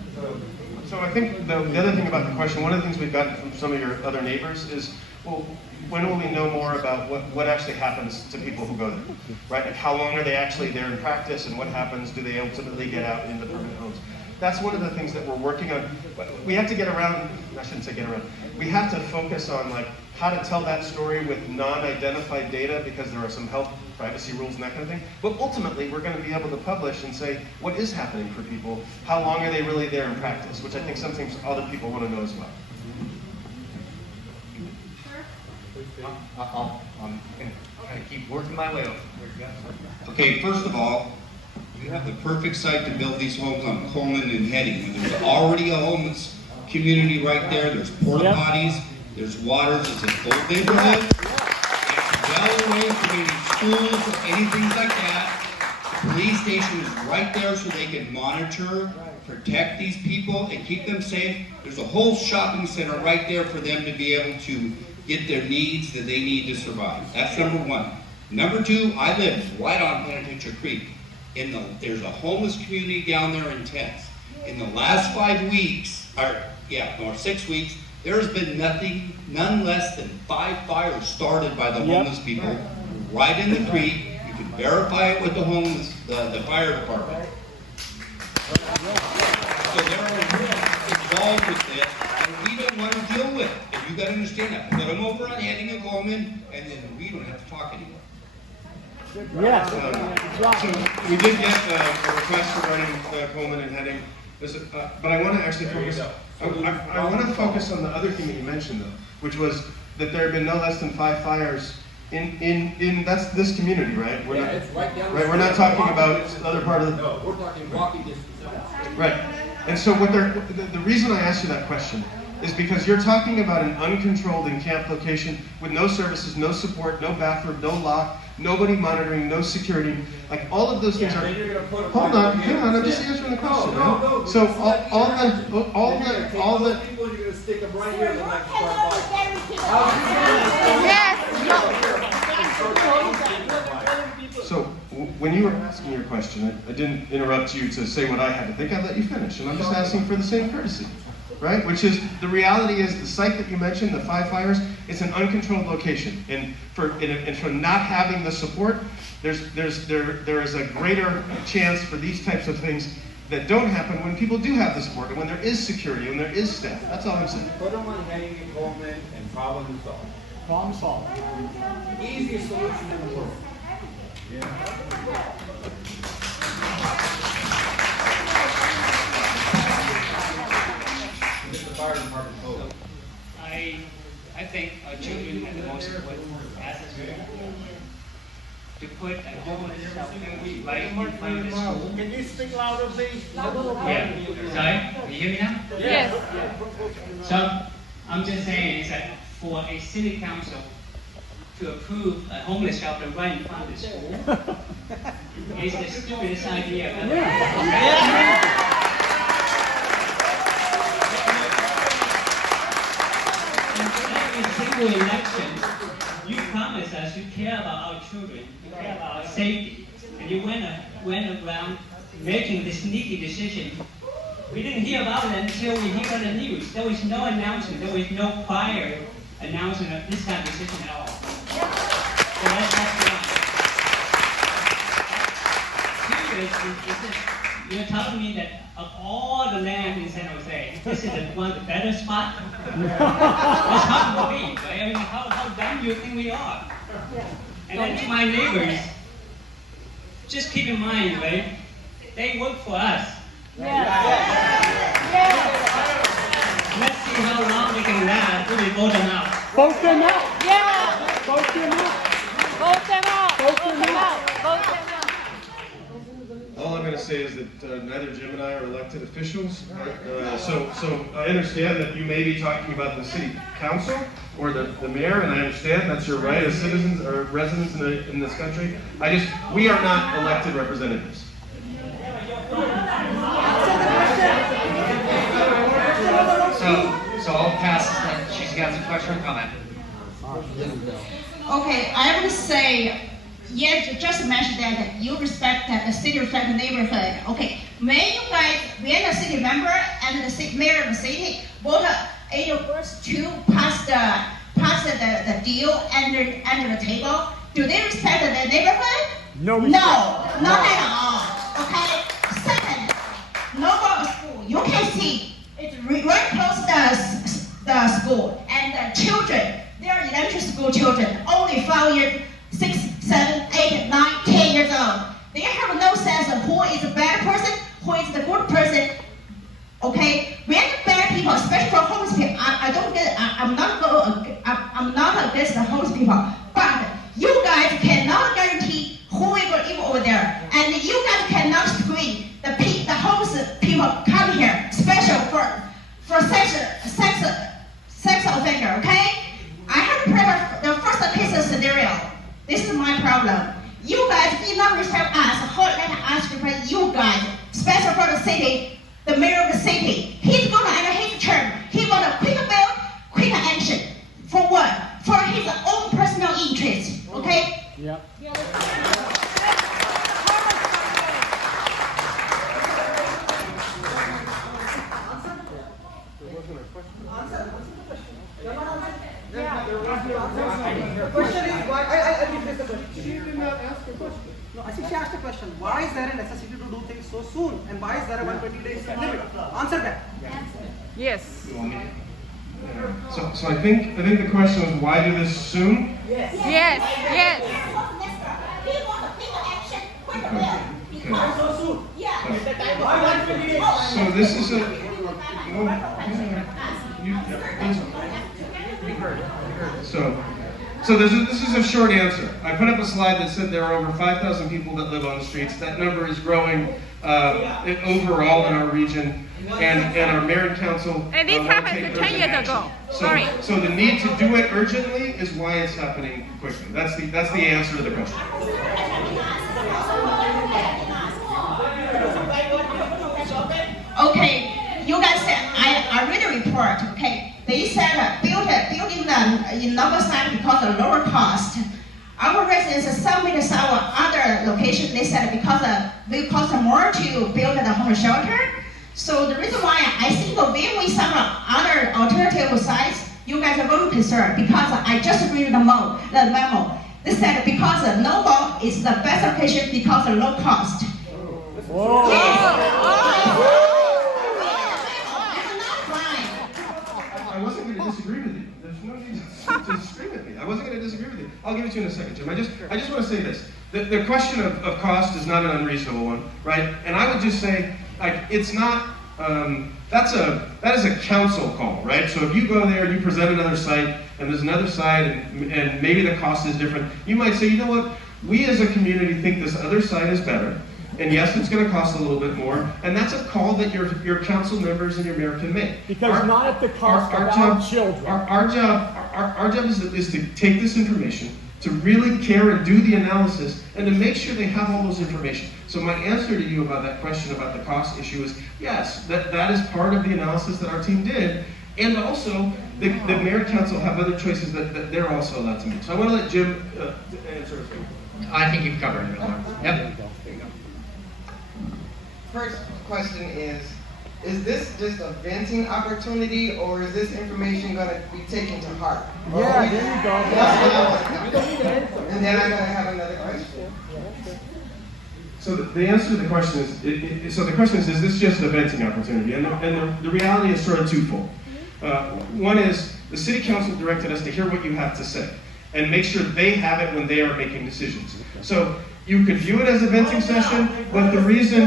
So I think the other thing about the question, one of the things we've gotten from some of your other neighbors is, well, when will we know more about what actually happens to people who go there, right? Like how long are they actually there in practice, and what happens? Do they ultimately get out into permanent homes? That's one of the things that we're working on. We have to get around, I shouldn't say get around, we have to focus on like how to tell that story with non-identified data, because there are some health privacy rules and that kind of thing. But ultimately, we're going to be able to publish and say what is happening for people, how long are they really there in practice, which I think sometimes other people want to know as well. I'm going to kind of keep working my way over. Okay, first of all, you have the perfect site to build these homes on Coleman and Heading. There's already a homeless community right there. There's porta potties, there's waters, it's a full neighborhood. It's well away from any schools or anything like that. The police station is right there so they can monitor, protect these people, and keep them safe. There's a whole shopping center right there for them to be able to get their needs that they need to survive. That's number one. Number two, I live right on Penitentiary Creek. There's a homeless community down there in tents. In the last 5 weeks, or 6 weeks, there's been none less than 5 fires started by the homeless people right in the creek. You can verify it with the fire department. So they're involved with it, and we don't want to deal with it. And you got to understand that. Put them over on Heading and Coleman, and then we don't have to talk anymore. Yes. So we did get a request regarding Coleman and Heading, but I want to actually focus. I want to focus on the other thing that you mentioned, though, which was that there have been no less than 5 fires in that's this community, right? It's right down. Right, we're not talking about other part of the. No, we're talking walking distance. Right, and so the reason I asked you that question is because you're talking about an uncontrolled encamped location with no services, no support, no bathroom, no lock, nobody monitoring, no security. Like all of those things are. Hold on, hang on. I'm just answering the question. No. So all the. People, you're gonna stick them right here in the next So when you were asking your question, I didn't interrupt you to say what I had to think. I let you finish, and I'm just asking for the same courtesy, right? Which is the reality is the site that you mentioned, the 5 fires, it's an uncontrolled location, and for not having the support, there is a greater chance for these types of things that don't happen when people do have the support and when there is security, when there is staff. That's all I'm saying. Put them on Heading and Coleman and problem solved. Problem solved. Easiest solution in the world. Yeah. I think our children are the most important assets to put a homeless shelter right in front of the school. Can you speak louder, please? Yeah. Sorry, can you hear me now? Yes. So I'm just saying is that for a city council to approve a homeless shelter right in front of the school is the stupidest idea ever. Single election, you promised us you care about our children, you care about our safety, and you went around making this sneaky decision. We didn't hear about it until we hear on the news. There was no announcement, there was no prior announcement of this kind of decision at all. So that's one. Two is you're telling me that of all the land in San Jose, this is one of the better spots? That's hard to believe, right? I mean, how dumb do you think we are? And then to my neighbors, just keep in mind, right? They work for us. Let's see how long they can last till we vote them out. Vote them out. Yeah. Vote them out. Vote them out. Vote them out. Vote them out. All I'm going to say is that neither Jim and I are elected officials. So I understand that you may be talking about the city council or the mayor, and I understand that's your right as citizens or residents in this country. We are not elected representatives. So I'll pass. She's got some question or comment. Okay, I would say, yes, just mention that you respect the city, respect the neighborhood. Okay, when you guys, when the city member and the mayor of the city vote in your first to pass the deal under the table, do they respect the neighborhood? No. No, not at all. Okay. Second, no go to school. You can see it's right close to the school, and the children, they are elementary school children, only 5 years, 6, 7, 8, 9, 10 years old. They have no sense of who is a bad person, who is the good person. Okay, when bad people, especially for homeless people, I'm not against the homeless people, but you guys cannot guarantee who will live over there, and you guys cannot screen the homeless people come here, special for sex offender. Okay, I have the first case scenario. This is my problem. You guys did not respect us. Let us respect you guys, special for the city, the mayor of the city. He's going to end his term. He's going to quick bill, quick action. For what? For his own personal interest. Okay? Yeah. The question is why I rephrase the question. She did not ask a question. No, I think she asked a question. Why is there a necessity to do things so soon? And why is there a 120 days limit? Answer that. Yes. So I think the question was, why do this soon? Yes. Yes. He wants to take action quick bill. Okay. Why so soon? Yeah. Why 120 days? So this is So this is a short answer. I put up a slide that said there are over 5,000 people that live on the streets. That number is growing overall in our region, and our mayor and council. And this happened 10 years ago. Sorry. So the need to do it urgently is why it's happening quickly. That's the answer to the question. Okay, you guys said, I read a report, okay? They said building in Nova Side because of lower cost. Our residents, some with our other location, they said because it cost more to build the homeless shelter. So the reason why I think when we some other alternative sites, you guys are very concerned because I just read the memo. They said because Noble is the best location because of low cost. Whoa. Yes. I wasn't going to disagree with you. There's no need to disagree with me. I wasn't going to disagree with you. I'll give it to you in a second, Jim. I just want to say this. The question of cost is not an unreasonable one, right? And I would just say, like, it's not that is a council call, right? So if you go there and you present another site, and there's another site, and maybe the cost is different, you might say, you know what, we as a community think this other site is better, and yes, it's going to cost a little bit more, and that's a call that your council members and your mayor can make. Because not at the cost of our children. Our job is to take this information, to really care and do the analysis, and to make sure they have all those information. So my answer to you about that question about the cost issue is, yes, that is part of the analysis that our team did, and also the mayor council have other choices that they're also allowed to make. So I want to let Jim answer. I think you've covered it, Miller. Yep. First question is this just a venting opportunity, or is this information going to be taken to heart? Yeah, there you go. And then I'm going to have another question. So the answer to the question is, so the question is this just a venting opportunity? And the reality is sort of twofold. One is the city council directed us to hear what you have to say and make sure they have it when they are making decisions. So you could view it as a venting session, but the reason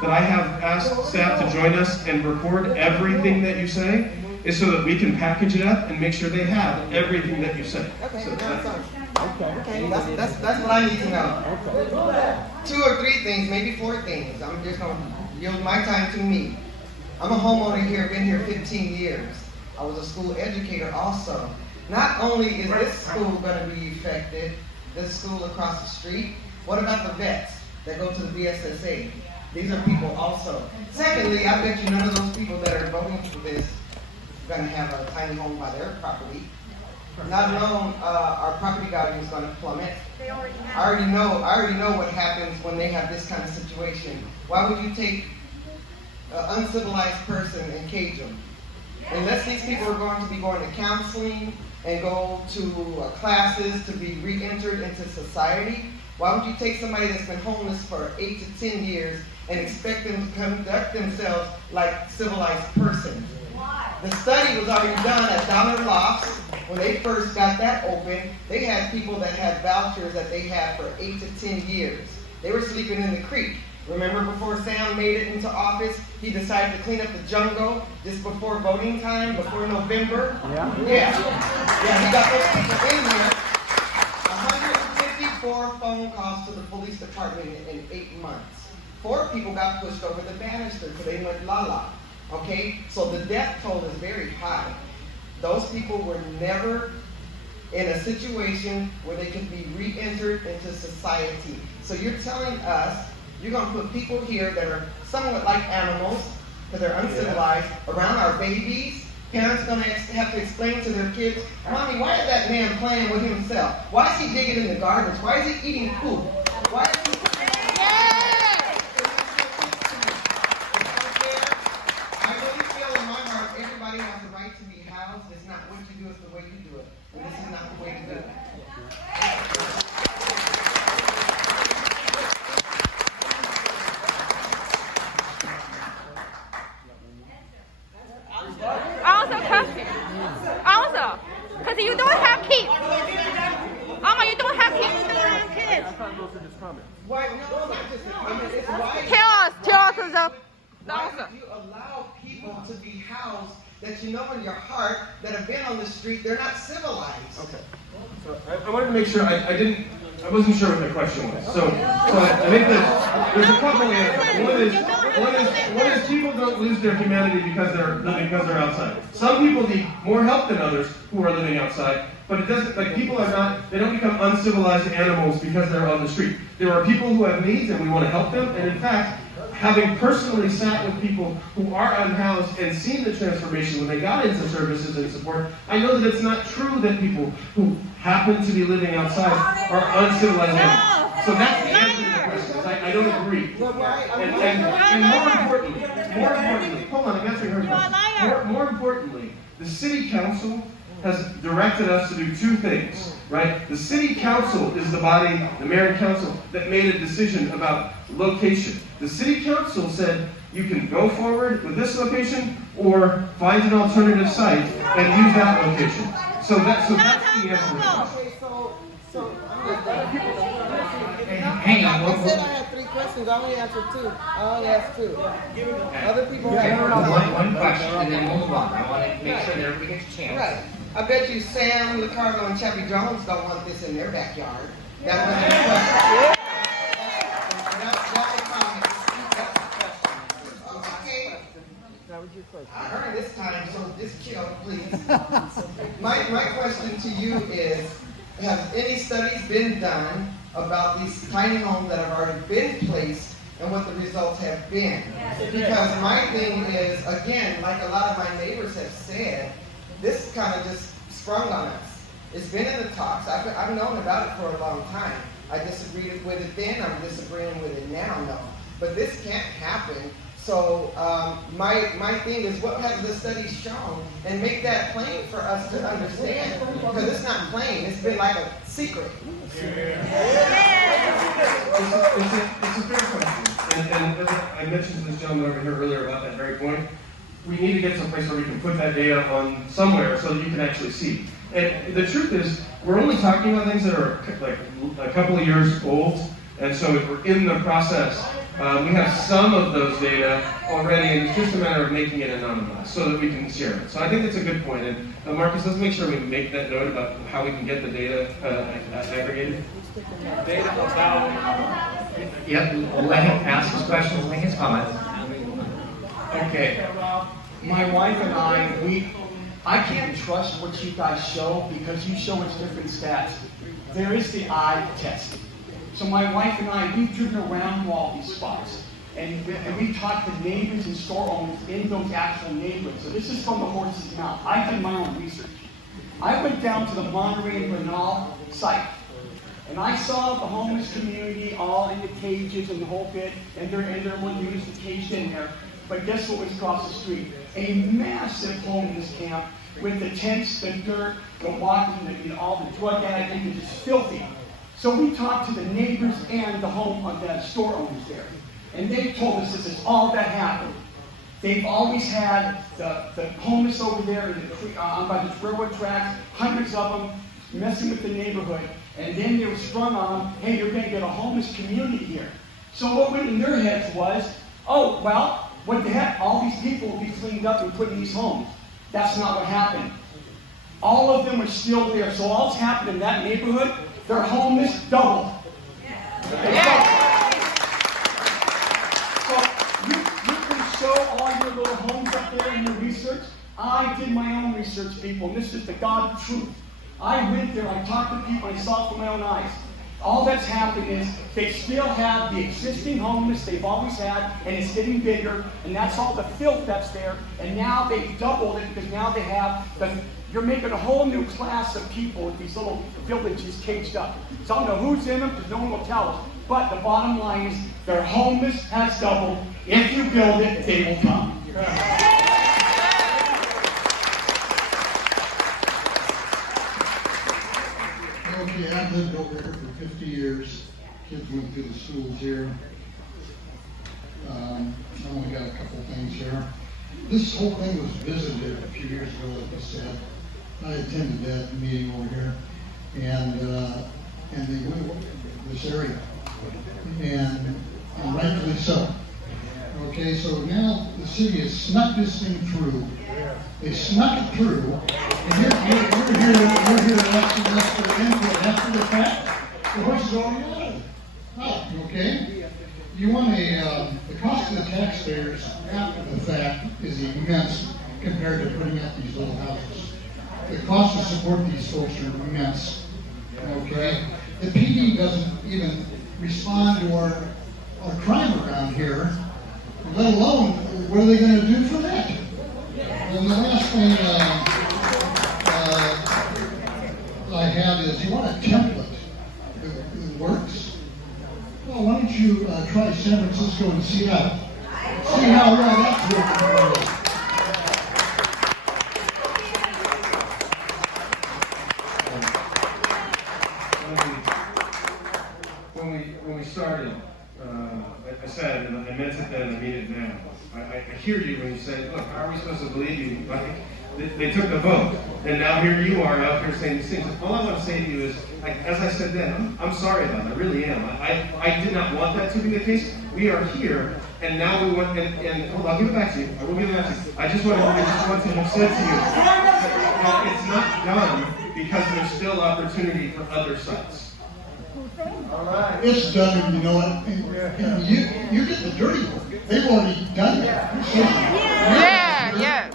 that I have asked staff to join us and record everything that you say is so that we can package it up and make sure they have everything that you say. Okay, So okay, that's what I need to know. Okay. 2 or 3 things, maybe 4 things. I'm just going to yield my time to me. I'm a homeowner here, been here 15 years. I was a school educator also. Not only is this school going to be affected, this school across the street, what about the vets that go to the BSSA? These are people also. Secondly, I bet you none of those people that are voting for this are going to have a tiny home by their property. Not alone, our property value is going to plummet. I already know what happens when they have this kind of situation. Why would you take an uncivilized person and cage them? Unless these people are going to be going to counseling and go to classes to be re-entered into society, why would you take somebody that's been homeless for 8 to 10 years and expect them to conduct themselves like civilized persons? The study was already done at Dollar Lofts. When they first got that open, they had people that had vouchers that they had for 8 to 10 years. They were sleeping in the creek. Remember before Sam made it into office, he decided to clean up the jungle just before voting time, before November? Yeah, he got those people in here. 154 phone calls to the police department in 8 months. 4 people got pushed over the banister because they went la-la. Okay, so the death toll is very high. Those people were never in a situation where they could be re-entered into society. So you're telling us you're going to put people here that are somewhat like animals, because they're uncivilized, around our babies. Parents going to have to explain to their kids, Mommy, why is that man playing with himself? Why is he digging in the garbage? Why is he eating poop? Why is he... I really feel in my heart everybody has the right to be housed. It's not what you do, it's the way you do it. And this is not the way to do it. Also, because you don't have kids. You don't have kids. Why? No, not just a comment. It's why Tell us the answer. you allow people to be housed that you know in your heart that have been on the street, they're not civilized. Okay. So I wanted to make sure I wasn't sure what the question was. So I think that there's a couple answers. One is people don't lose their humanity because they're outside. Some people need more help than others who are living outside, but it doesn't, like, people are not, they don't become uncivilized animals because they're on the street. There are people who have needs and we want to help them, and in fact, having personally sat with people who are unhoused and seen the transformation when they got into services and support, I know that it's not true that people who happen to be living outside are uncivilized animals. So that's the answer to the question. I don't agree. And more importantly, hold on, I'm answering her question. More importantly, the city council has directed us to do 2 things, right? The city council is the body, the mayor and council, that made a decision about location. The city council said you can go forward with this location or find an alternative site and use that location. So that's the answer to the question. Okay, so hang on. I said I had 3 questions. I only answered 2. I only asked 2. Other people Okay, have one question, and then we'll move on. I want to make sure that everybody gets a chance. Right. I bet you Sam, Ricardo, and Chappie Jones don't want this in their backyard. That was the question. That's a comment. That's a question. Okay. I heard this time, so just chill, please. My question to you is, have any studies been done about these tiny homes that have already been placed and what the results have been? Because my thing is, again, like a lot of my neighbors have said, this kind of just sprung on us. It's been in the talks. I've known about it for a long time. I disagreed with it then. I'm disagreeing with it now. No, but this can't happen. So my thing is, what have the studies shown, and make that plain for us to understand, because it's not plain. It's been like a secret. It's a fair question, and as I mentioned to this gentleman over here earlier about that very point. We need to get someplace where we can put that data on somewhere so that you can actually see. And the truth is, we're only talking about things that are like a couple of years old, and so if we're in the process, we have some of those data already, and it's just a matter of making it anonymized so that we can share it. So I think that's a good point. And Marcus, let's make sure we make that note about how we can get the data aggregated. Data about. Yep, we'll let him ask his questions, make his comments. Okay. My wife and I can't trust what you guys show because you show us different stats. There is the eye test. So my wife and I, we've driven around to all these spots. And we talked to neighbors and store owners in those actual neighborhoods. So this is from the horse's mouth. I did my own research. I went down to the Monterey and Bernal site. And I saw the homeless community all in the cages and the whole bit, and their one unit was caged in there. But guess what was across the street? A massive homeless camp with the tents, the dirt, the walking, all the drug addicts, and just filthy. So we talked to the neighbors and the store owners there. And they told us this is all that happened. They've always had the homeless over there by the railroad tracks, hundreds of them, messing with the neighborhood. And then they were sprung on them, hey, you're going to get a homeless community here. So what went in their heads was, oh, well, what the heck, all these people will be cleaned up and put in these homes. That's not what happened. All of them are still there. So all that's happened in that neighborhood, their homeless doubled. So you can show all your little homes up there in your research. I did my own research, people, and this is the God truth. I went there, I talked to people, I saw it with my own eyes. All that's happened is they still have the existing homeless they've always had, and it's getting bigger, and that's all the filth that's there, and now they've doubled it because now they have you're making a whole new class of people with these little villages caged up. So I don't know who's in them because no one will tell us. But the bottom line is their homeless has doubled. If you build it, they will come. Okay, I've lived over here for 50 years. Kids went through the schools here. I only got a couple things here. This whole thing was visited a few years ago, like I said. I attended that meeting over here, and they went over this area, and rightfully so. Okay, so now the city has snuck this thing through. They snuck it through, and you're here to let the input after the fact. The horse is already out. Okay? You want the cost of the taxpayers after the fact is immense compared to putting up these little houses. The cost to support these folks are immense. Okay? The PD doesn't even respond to our crime around here, let alone what are they going to do for that? And the last thing I have is, you want a template that works? Well, why don't you try San Francisco and Seattle? See how well that's working. When we started, I said, and I meant it then and I mean it now. I hear you when you say, look, how are we supposed to believe you? they took the vote, and now here you are out here saying these things. All I want to say to you is, as I said then, I'm sorry about it. I really am. I did not want that to be the case. We are here, and now we want. And hold on, I'll give it back to you. I will give it back to you. I just want to have said to you that it's not done because there's still opportunity for other sites. It's done, and you know what? And you get the dirty work. They've already done that. So Yeah.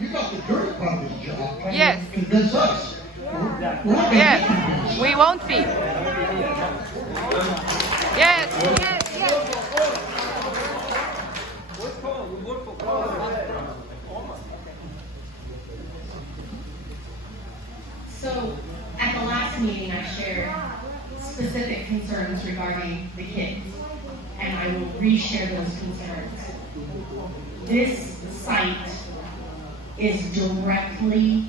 You got the dirty part of this job. Trying Yes. to convince us. We're not going to Yes. be convinced. We won't be. Yes. So, at the last meeting, I shared specific concerns regarding the kids, and I will reshare those concerns. This site is directly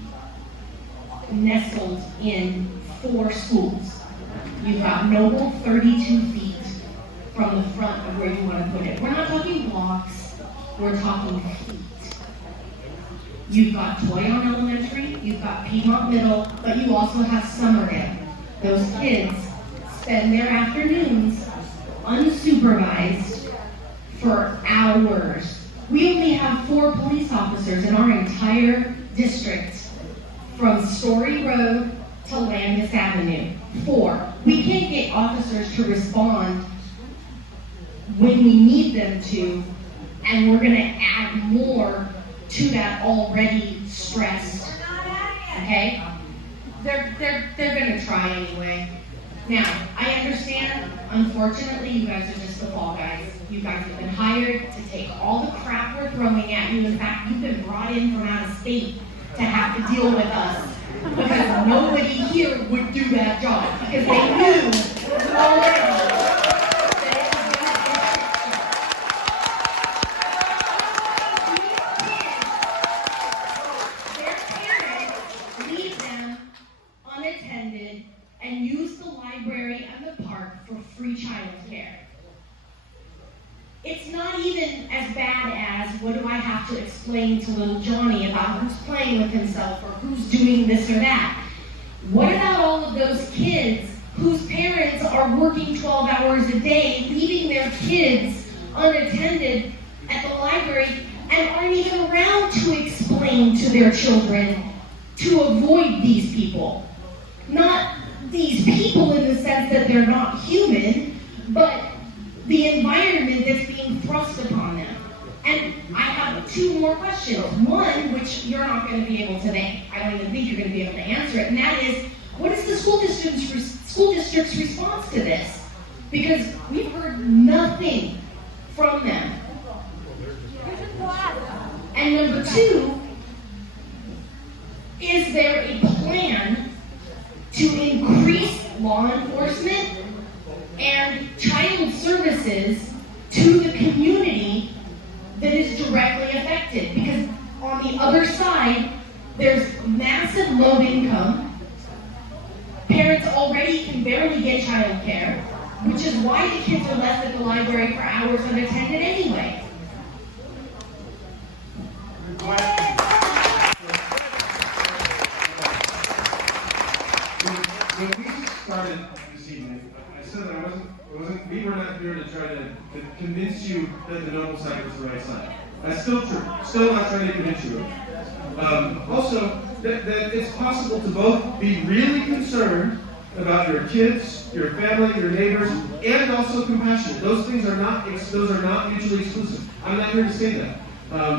nestled in 4 schools. You've got Noble 32 feet from the front of where you want to put it. We're not talking blocks, we're talking feet. You've got Toyon Elementary, you've got Piedmont Middle, but you also have Summerhill. Those kids spend their afternoons unsupervised for hours. We only have 4 police officers in our entire district from Story Road to Landis Avenue. 4. We can't get officers to respond when we need them to, and we're going to add more to that already stressed. Okay? They're going to try anyway. Now, I understand, unfortunately, you guys are just the fall guys. You guys have been hired to take all the crap we're throwing at you. In fact, you've been brought in from out of state to have to deal with us. Because nobody here would do that job. Because they knew already. Unattended and use the library and the park for free childcare. It's not even as bad as, what do I have to explain to little Johnny about who's playing with himself or who's doing this or that? What about all of those kids whose parents are working 12 hours a day, leaving their kids unattended at the library and aren't even around to explain to their children to avoid these people? Not these people in the sense that they're not human, but the environment that's being thrust upon them. And I have 2 more questions. One, which you're not going to be able to, I don't even think you're going to be able to answer it, and that is, what is the school district's response to this? Because we've heard nothing from them. And number 2, is there a plan to increase law enforcement and child services to the community that is directly affected? Because on the other side, there's massive low income. Parents already can barely get child care, which is why the kids are left at the library for hours unattended anyway. When we started this evening, I said that we were not here to try to convince you that the Noble side was the right side. That's still true. Still not trying to convince you. Also, that it's possible to both be really concerned about your kids, your family, your neighbors, and also compassionate. Those things are not mutually exclusive. I'm not here to say that.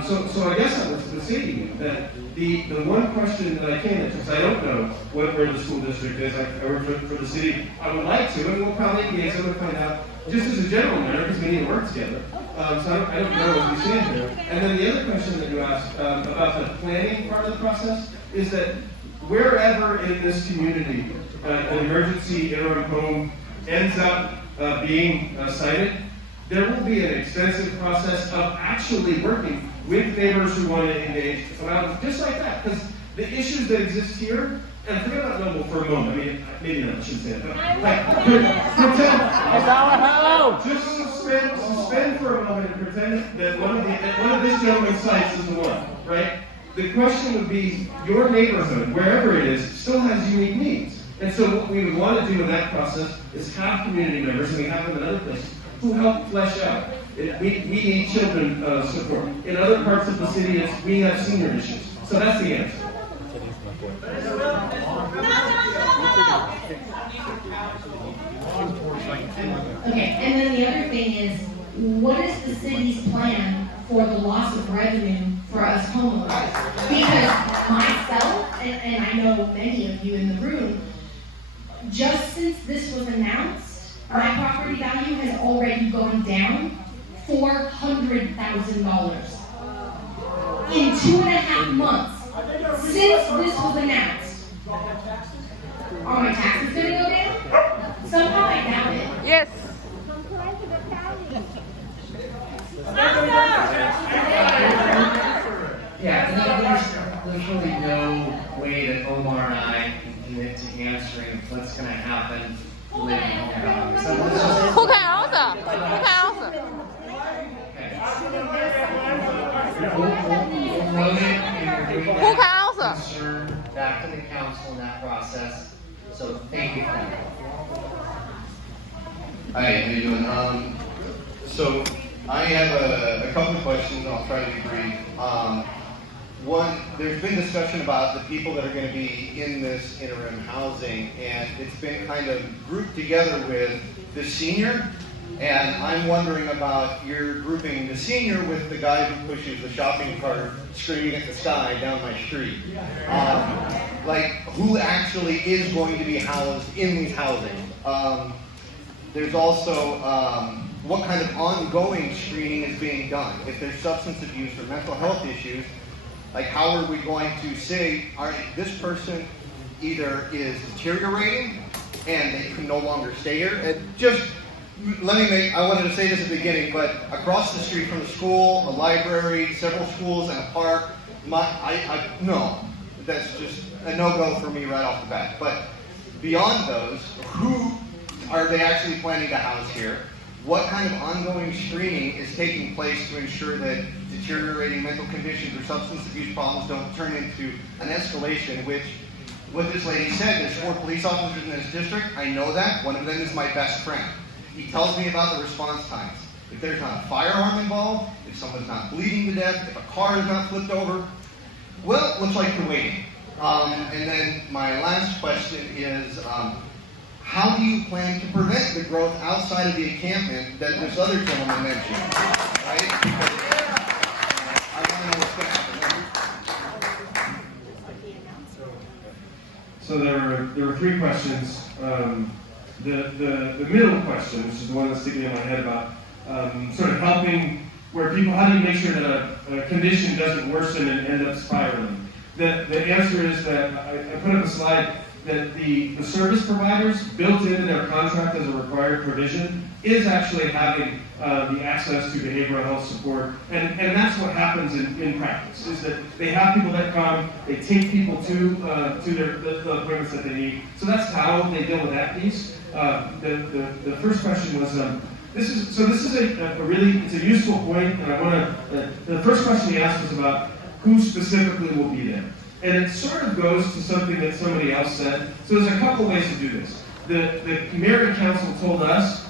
So I guess I was saying that the one question that I can't answer, because I don't know where the school district is, I work for the city, I would like to, and we'll probably engage them and find out, just as a general matter, because we need to work together. So I don't know as we stand here. And then the other question that you asked about the planning part of the process is that wherever in this community an emergency interim home ends up being cited, there will be an extensive process of actually working with neighbors who want to engage around just like that. Because the issues that exist here, and forget about Noble for a moment. I mean, maybe not, I shouldn't say that. Pretend. Just suspend for a moment and pretend that one of this gentleman's sites is the one, right? the question would be, your neighborhood, wherever it is, still has unique needs. And so what we would want to do in that process is have community members, and we have them in other places, who help flesh out. We need children support. In other parts of the city, we have senior issues. So that's the answer. Okay, and then the other thing is, what is the city's plan for the loss of revenue for us homeowners? Because myself, and I know many of you in the room, just since this was announced, my property value has already gone down $400,000 in 2.5 months since this was announced. Are my taxes going to go down? Somehow I doubt it. Yes. Yeah, there's really no way that Omar and I can commit to answering what's going to happen living home. So let's just... Who can answer? Who can answer? Who can answer? Back to the council in that process. So thank you for that. Hi, how you doing? So I have a couple of questions. I'll try to be brief. One, there's been discussion about the people that are going to be in this interim housing, and it's been kind of grouped together with the senior. And I'm wondering about your grouping the senior with the guy who pushes the shopping cart screaming at the sky down my street. Like, who actually is going to be housed in these housing? There's also what kind of ongoing screening is being done. If there's substance abuse or mental health issues, like how are we going to say, all right, this person either is deteriorating and they can no longer stay here? And just I wanted to say this at the beginning, but across the street from the school, a library, several schools, and a park, no, that's just a no-go for me right off the bat. But beyond those, who are they actually planning to house here? What kind of ongoing screening is taking place to ensure that deteriorating mental conditions or substance abuse problems don't turn into an escalation, which, what this lady said, there's 4 police officers in this district. I know that. One of them is my best friend. He tells me about the response times. If there's not a firearm involved, if someone's not bleeding to death, if a car is not flipped over, well, looks like you're waiting. And then my last question is, how do you plan to prevent the growth outside of the encampment that this other gentleman mentioned? Right? Because I want to know what's going to happen. So there were 3 questions. The middle question, which is the one that's sticking in my head about sort of helping where people, how do you make sure that a condition doesn't worsen and end up spiraling? The answer is that I put up a slide that the service providers built into their contract as a required provision is actually having the access to behavioral health support, and that's what happens in practice, is that they have people that come, they take people to the appointments that they need. So that's how they deal with that piece. The first question was, this is a really, it's a useful point, and I want to, the first question he asked was about who specifically will be there. And it sort of goes to something that somebody else said. So there's a couple ways to do this. The mayor and council told us,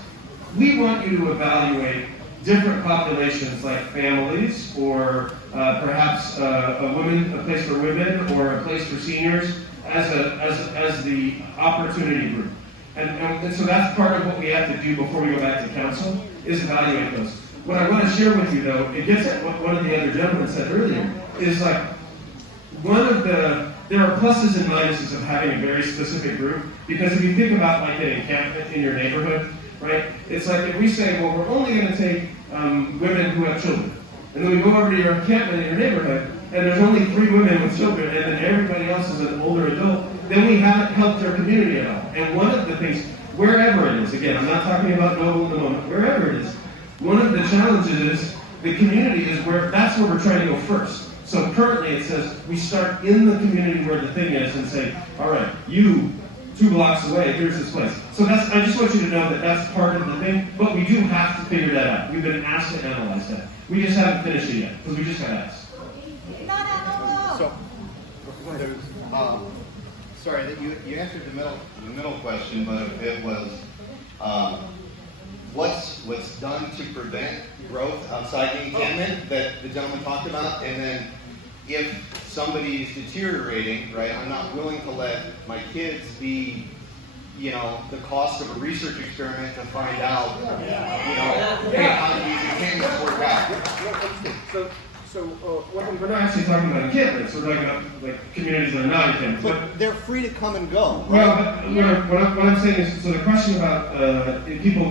we want you to evaluate different populations like families, or perhaps a place for women, or a place for seniors, as the opportunity group. And so that's part of what we have to do before we go back to council, is evaluate those. What I want to share with you, though, it gets at what one of the other gentlemen said earlier, is like, there are pluses and minuses of having a very specific group, because if you think about like an encampment in your neighborhood, right, it's like if we say, well, we're only going to take women who have children, and then we go over to your encampment in your neighborhood, and there's only 3 women with children, and then everybody else is an older adult, then we haven't helped our community at all. And one of the things, wherever it is, again, I'm not talking about Noble at the moment, wherever it is, one of the challenges is the community is that's where we're trying to go first. So currently it says we start in the community where the thing is and say, all right, you 2 blocks away, here's this place. So I just want you to know that that's part of the thing, but we do have to figure that out. We've been asked to analyze that. We just haven't finished it yet, because we just got asked. Sorry, that you answered the middle question, but it was what's done to prevent growth outside the encampment that the gentleman talked about, and then if somebody's deteriorating, right? I'm not willing to let my kids be, the cost of a research experiment to find out, hey, how do these encampments work out? We're not actually talking about encampments. We're talking about like communities that are not encampments. But they're free to come and go. Well, what I'm saying is, so the question about people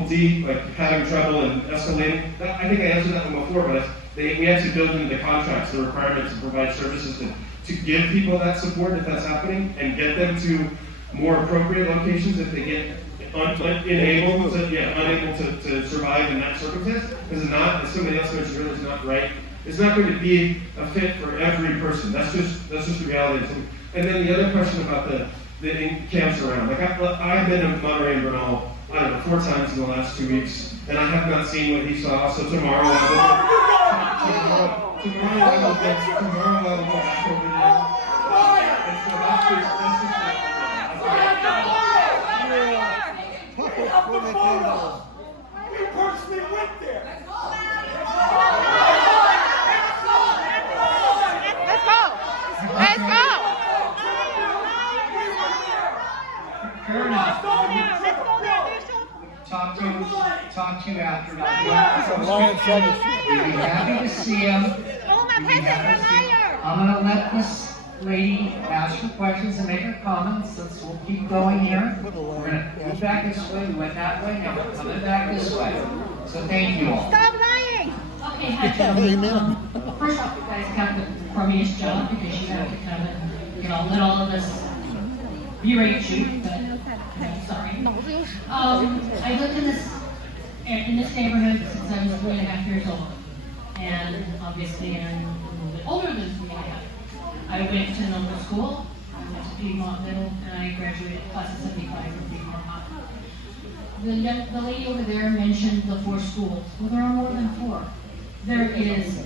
having trouble and escalating, I think I answered that one before, but we actually build into the contracts the requirements to provide services to give people that support if that's happening, and get them to more appropriate locations if they get unable to survive in that circumstance. Because it's not, as somebody else mentioned earlier, it's not right. It's not going to be a fit for every person. That's just the reality. And then the other question about the camps around. Like I've been to Monterey and Bernal, I don't know, 4 times in the last 2 weeks, and I have not seen what he saw. So tomorrow I will go back over there. And so that's We personally went there. Let's go! Fair enough. Talk to you after that. We'd be happy to see him. I'm going to let this lady ask her questions and make her comments, since we'll keep going here. We're going to go back this way, we went that way, now we're coming back this way. So thank you all. Stop lying! Okay, hi, gentlemen. First off, you guys have the crummiest job because you have to come and, let all of us berate you, but I'm sorry. I lived in this neighborhood since I was 3.5 years old. And obviously I'm a little bit older than 3.5. I went to Nova School, I went to Piedmont Middle, and I graduated class of 75 from Piedmont High. The lady over there mentioned the 4 schools. Well, there are more than 4. There is,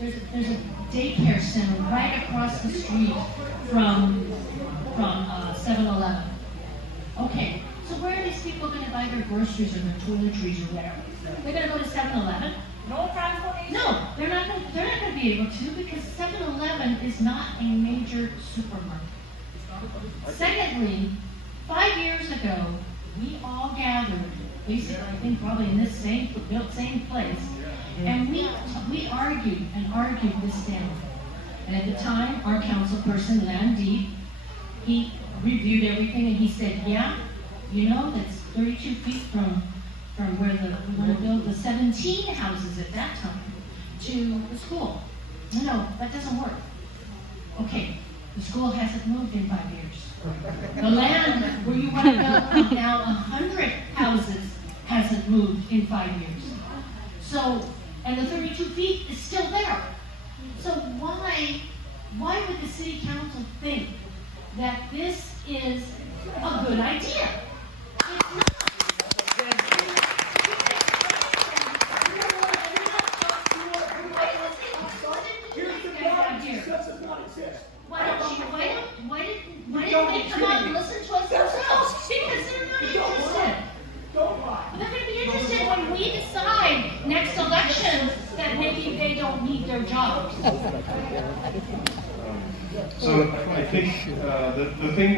there's a daycare center right across the street from 7-Eleven. Okay, so where are these people going to buy their groceries or their toiletries or whatever? They're going to go to 7-Eleven? No transportation. No, they're not going to be able to, because 7-Eleven is not a major supermarket. Secondly, 5 years ago, we all gathered, basically, I think probably in this same place, and we argued this down. And at the time, our council person, Lan Deep, he reviewed everything and he said, yeah, that's 32 feet from where we want to build the 17 houses at that time to the school. No, that doesn't work. Okay, the school hasn't moved in 5 years. The land where you want to build now 100 houses hasn't moved in 5 years. So, and the 32 feet is still there. So why would the city council think that this is a good idea? It's not. Why didn't they come out and listen to us themselves? Because they're not interested. But they're going to be interested when we decide next election that maybe they don't need their jobs. So I think the thing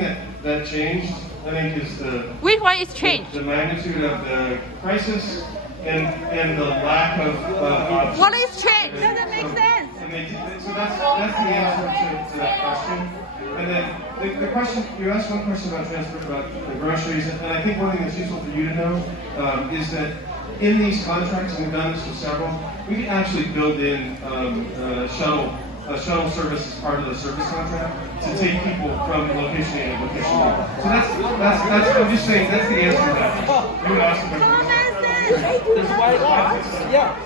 that changed, I think, is which one is changed? The magnitude of the crisis and the lack of options. What is changed? Doesn't make sense. So that's the answer to that question. And then the question, you asked one question about transport, about the groceries, and I think one thing that's useful for you to know is that in these contracts, and we've done this with several, we can actually build in shuttle service as part of the service contract to take people from location A to location B. So that's I'm just saying, that's the answer to that. You would ask the question. Yeah.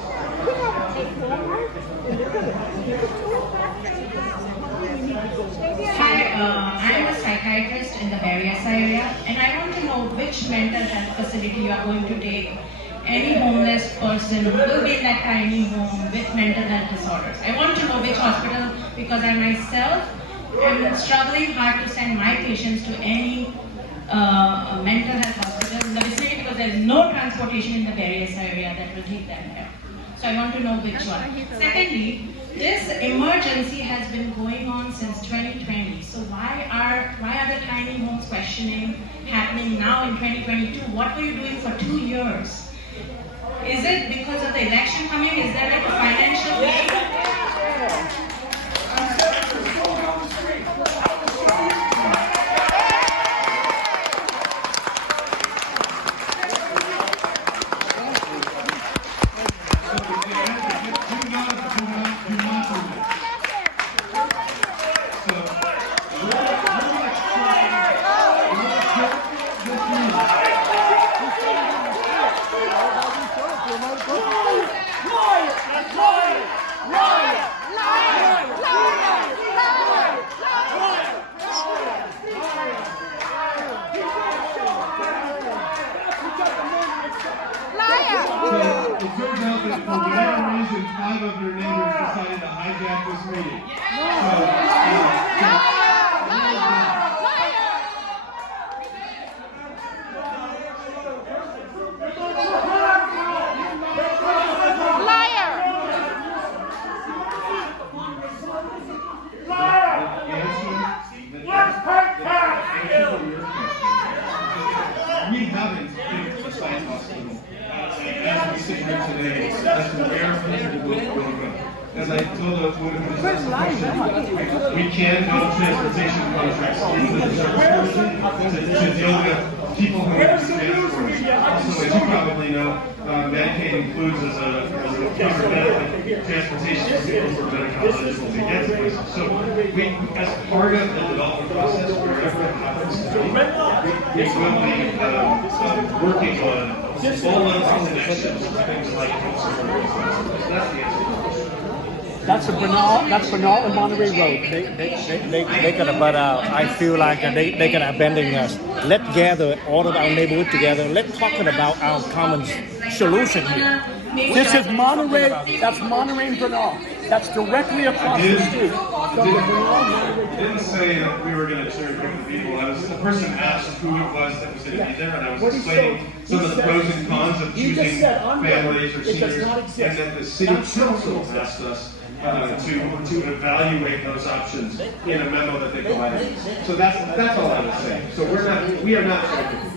Hi, I am a psychiatrist in the Berryessa area, and I want to know which mental health facility you are going to take any homeless person who will be in that tiny home with mental health disorders. I want to know which hospital, because I myself I'm struggling hard to send my patients to any mental health hospital in the vicinity because there is no transportation in the various area that will take them there. So I want to know which one. Secondly, this emergency has been going on since 2020. So why are the tiny homes questioning happening now in 2022? What were you doing for 2 years? Is it because of the election coming? Is there like a financial gain? It turns out that for whatever reason, 5 of your neighbors decided to hijack this meeting. We haven't picked a science hospital. As we sit here today, that's where things will go. As I told the woman who asked the question, we can build transportation contracts into the service provision to deal with people who need to be transported. Also, as you probably know, Medicaid includes as a covered benefit transportation for people who are medically eligible to get to places. So we, as part of the development process, wherever it happens to be, we will be working on full level connections to things like consumer business. That's the answer. That's Bernal and Monterey Road. They gonna, but I feel like they gonna abandon us. Let's gather all of our neighborhood together. Let's talking about our common solution here. This is Monterey. That's Monterey and Bernal. That's directly across the street. I didn't say that we were going to cherry pick the people. The person asked who it was that was going to be there, and I was explaining some of the pros and cons of choosing families or seniors, and that the city council asked us to evaluate those options in a memo that they provided. So that's all I was saying. So we are not cherry picking.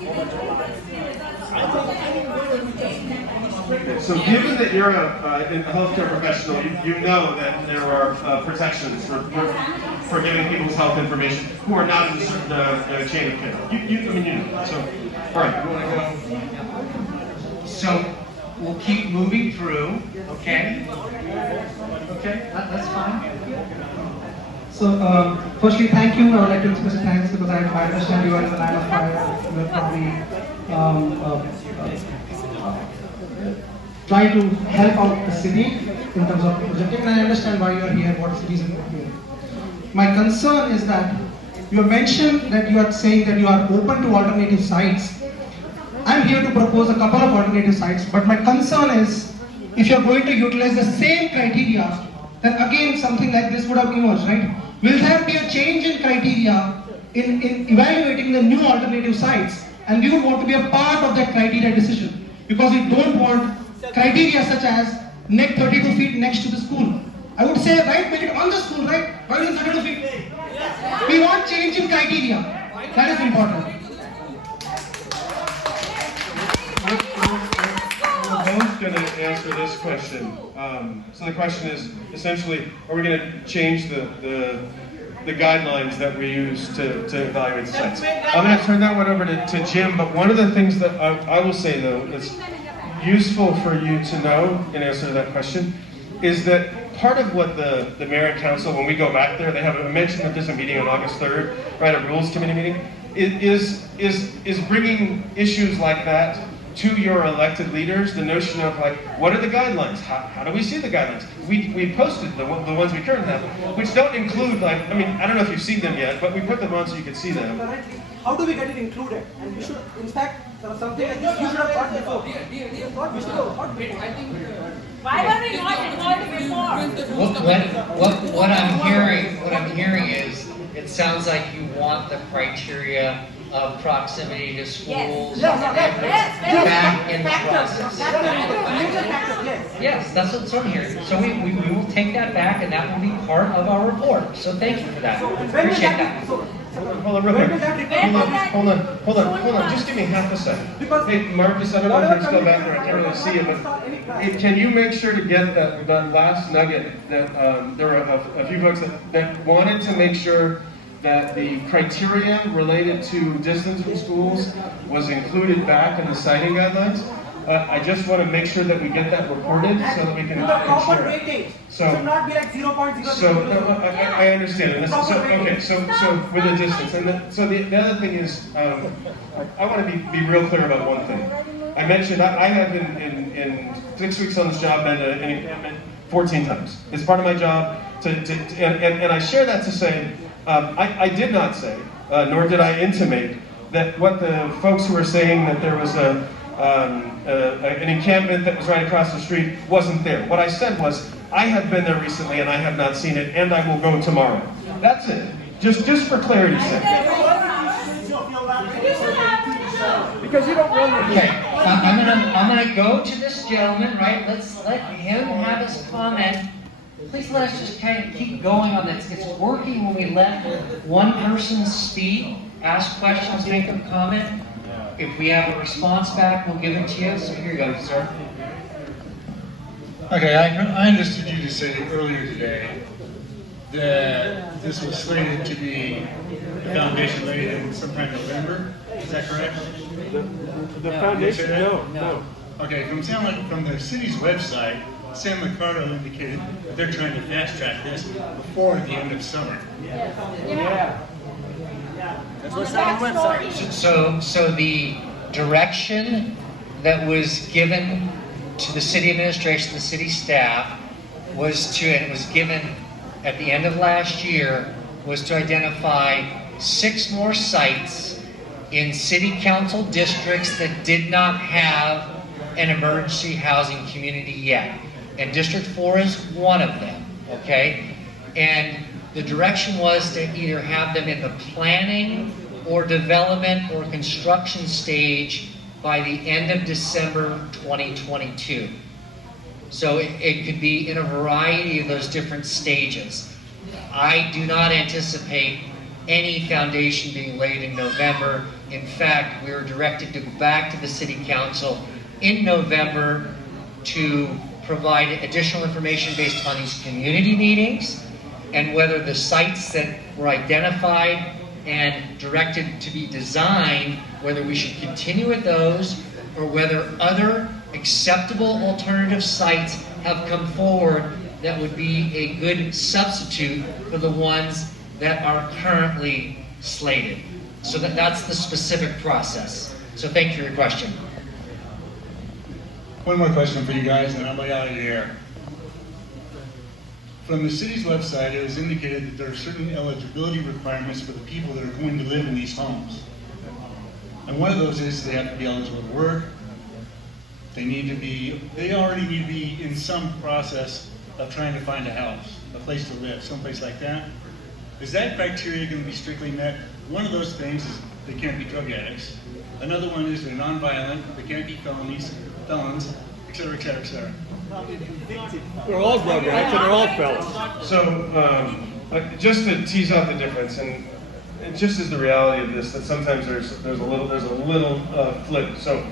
So given that you're a healthcare professional, you know that there are protections for giving people's health information who are not in the chain of care. I mean, you know. So, all right, you want to go? So we'll keep moving through, okay? Okay, that's fine. So, firstly, thank you. I would like to express thanks because I understand you are in the line of fire. You are probably trying to help out the city in terms of projecting, and I understand why you are here, what is the reason for you. My concern is that you have mentioned that you are saying that you are open to alternative sites. I'm here to propose a couple of alternative sites, but my concern is if you are going to utilize the same criteria, then again something like this would have emerged, right? Will there be a change in criteria in evaluating the new alternative sites, and we would want to be a part of that criteria decision because we don't want criteria such as next 32 feet next to the school. I would say, right, make it on the school, right? Why is it 32 feet? We want change in criteria. That is important. We're both going to answer this question. So the question is, essentially, are we going to change the guidelines that we use to evaluate the sites? I'm going to turn that one over to Jim, but one of the things that I will say, though, is useful for you to know in answer to that question is that part of what the mayor and council, when we go back there, they have mentioned that there's a meeting on August 3rd, right, a rules committee meeting, is bringing issues like that to your elected leaders, the notion of like, what are the guidelines? How do we see the guidelines? We posted the ones we currently have, which don't include like, I mean, I don't know if you've seen them yet, but we put them on so you can see them. How do we get it included? And we should, in fact, something like this, you should have thought before. We should have thought before. Why were we not involved before? What I'm hearing is it sounds like you want the criteria of proximity to schools Yes. back in the process. Yes. Yes, that's what I'm hearing. So we will take that back, and that will be part of our report. So thank you for that. Appreciate that. Hold on, real quick. Hold on. Just give me half a second. Hey, Marcus, I don't know if you're still back there. I can't really see you, but hey, can you make sure to get that last nugget that there were a few folks that wanted to make sure that the criteria related to distance from schools was included back in the citing guidelines? I just want to make sure that we get that reported so that we can ensure it. So, not be like 0.00. So no, I understand it. So with the distance, and so the other thing is, I want to be real clear about one thing. I mentioned I have in 6 weeks on this job been to an encampment 14 times. It's part of my job and I share that to say I did not say, nor did I intimate that what the folks who were saying that there was an encampment that was right across the street wasn't there. What I said was, I have been there recently and I have not seen it, and I will go tomorrow. That's it. Just for clarity's sake. Because you don't run Okay, I'm gonna go to this gentleman, right? Let's let him have his comment. Please let us just kind of keep going on this. It's working when we let one person speak, ask questions, make a comment. If we have a response back, we'll give it to you. So here you go, sir. Okay, I understood you to say earlier today that this was slated to be the foundation laid in sometime in November. Is that correct? The foundation? No. Okay, from the city's website, San Ricardo indicated that they're trying to fast track this before the end of summer. Yeah. That's what's on the website. So the direction that was given to the city administration, the city staff, was to, and it was given at the end of last year, was to identify 6 more sites in city council districts that did not have an emergency housing community yet. And District 4 is one of them, okay? And the direction was to either have them in the planning or development or construction stage by the end of December 2022. So it could be in a variety of those different stages. I do not anticipate any foundation being laid in November. In fact, we were directed to go back to the City Council in November to provide additional information based on these community meetings and whether the sites that were identified and directed to be designed, whether we should continue with those or whether other acceptable alternative sites have come forward that would be a good substitute for the ones that are currently slated. So that's the specific process. So thank you for your question. One more question for you guys, and I'll be out of here. From the city's website, it was indicated that there are certain eligibility requirements for the people that are going to live in these homes. And one of those is they have to be eligible to work. They already need to be in some process of trying to find a house, a place to live, someplace like that. Is that criteria going to be strictly met? One of those things is they can't be drug addicts. Another one is they're nonviolent, they can't be felons, et cetera, et cetera, et cetera. They're all drug addicts and they're all felons. So, just to tease out the difference, and it just is the reality of this, that sometimes there's a little flip. So,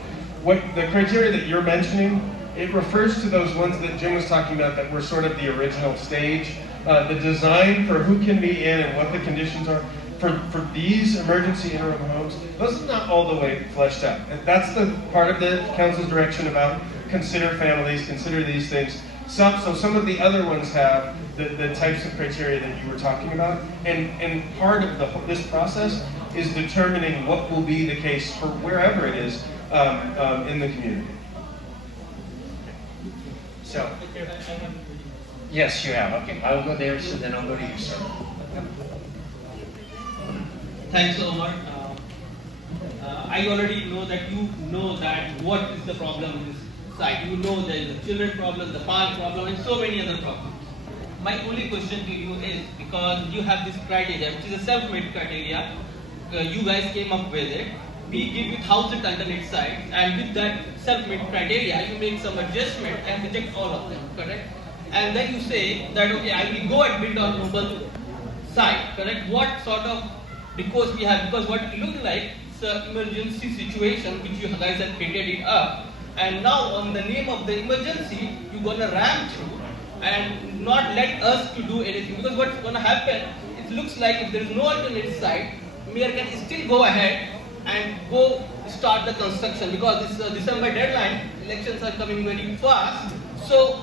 what the criteria that you're mentioning, it refers to those ones that Jim was talking about that were sort of the original stage. The design for who can be in and what the conditions are for these emergency interim homes, those are not all the way fleshed out. And that's the part of the council's direction about consider families, consider these things. So some of the other ones have the types of criteria that you were talking about, and part of this process is determining what will be the case for wherever it is in the community. So, yes, you have. Okay, I will go there, so then I'll go to you, sir. Thanks, Omar. I already know that you know that what is the problem in this site. You know there is the children problem, the park problem, and so many other problems. my only question to you is, because you have this criteria, which is a self-made criteria, you guys came up with it. We give you 1,000 alternate sites, and with that self-made criteria, you make some adjustment and reject all of them, correct? And then you say that, okay, I will go and build on Noble site, correct? What sort of recourse we have? Because what it looks like, it's an emergency situation which you guys have created it up. And now, on the name of the emergency, you're gonna ram through and not let us to do anything. Because what's gonna happen, it looks like if there is no alternate site, mayor can still go ahead and go start the construction, because this December deadline, elections are coming very fast. So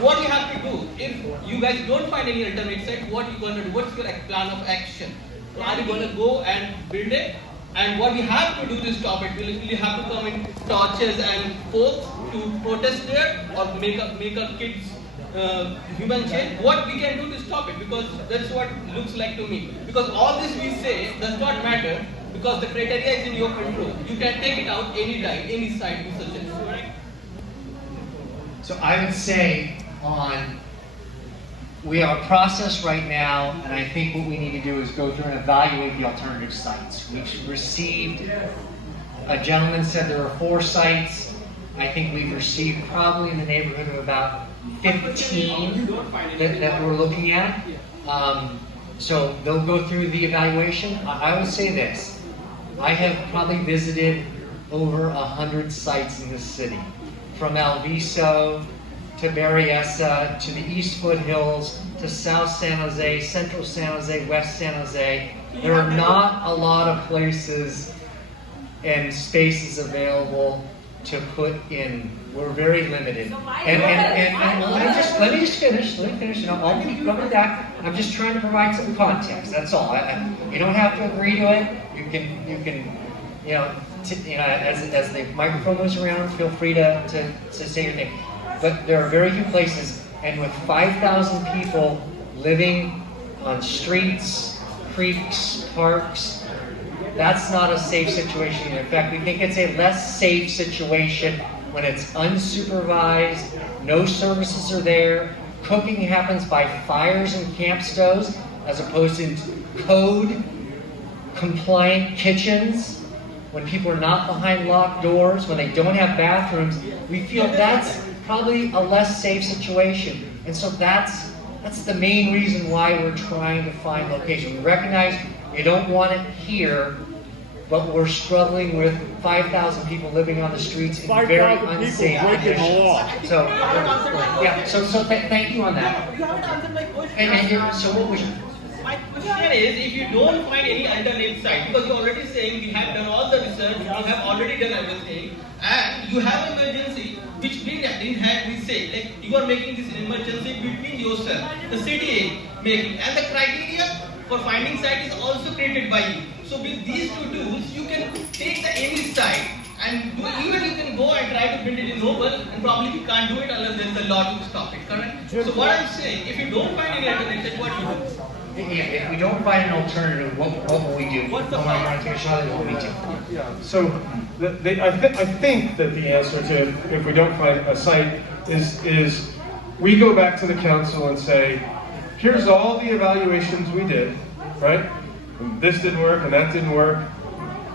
what you have to do, if you guys don't find any alternate site, what you gonna do? What's your plan of action? So are you gonna go and build it? And what we have to do to stop it, we'll have to come in torches and forks to protest there, or make a kids human change. What we can do to stop it? Because that's what it looks like to me. Because all this we say does not matter, because the criteria is in your control. You can take it out anytime, any site you suggest, right? So I would say we have a process right now, and I think what we need to do is go through and evaluate the alternative sites. We've received, a gentleman said there are 4 sites. I think we've received probably in the neighborhood of about 15 that we're looking at. So they'll go through the evaluation. I will say this, I have probably visited over 100 sites in this city, from Alviso to Berryessa, to the East Foothills, to South San Jose, Central San Jose, West San Jose. There are not a lot of places and spaces available to put in. We're very limited. And let me just finish. And I'll keep coming back. I'm just trying to provide some context. That's all. You don't have to agree to it. You can, as the microphone goes around, feel free to say your thing. But there are very few places, and with 5,000 people living on streets, creeks, parks, that's not a safe situation. In fact, we think it's a less safe situation when it's unsupervised, no services are there, cooking happens by fires and camp stoves, as opposed to code-compliant kitchens, when people are not behind locked doors, when they don't have bathrooms. We feel that's probably a less safe situation. And so that's the main reason why we're trying to find location. We recognize you don't want it here, but we're struggling with 5,000 people living on the streets in very unsafe conditions. So, yeah, so thank you on that. So what was my question is, if you don't find any alternate site, because you're already saying we have done all the research, we have already done everything, and you have emergency, which didn't have, we say, like you are making this emergency between yourself, the city is making, and the criteria for finding site is also created by you. So with these 2 tools, you can take the any site and even you can go and try to build it in Noble, and probably you can't do it unless there's a law to stop it, correct? So what I'm saying, if you don't find any alternative, what do you do? If we don't find an alternative, what will we do? What's the what we do? Yeah. So I think that the answer to if we don't find a site is we go back to the council and say, here's all the evaluations we did, right? And this didn't work and that didn't work.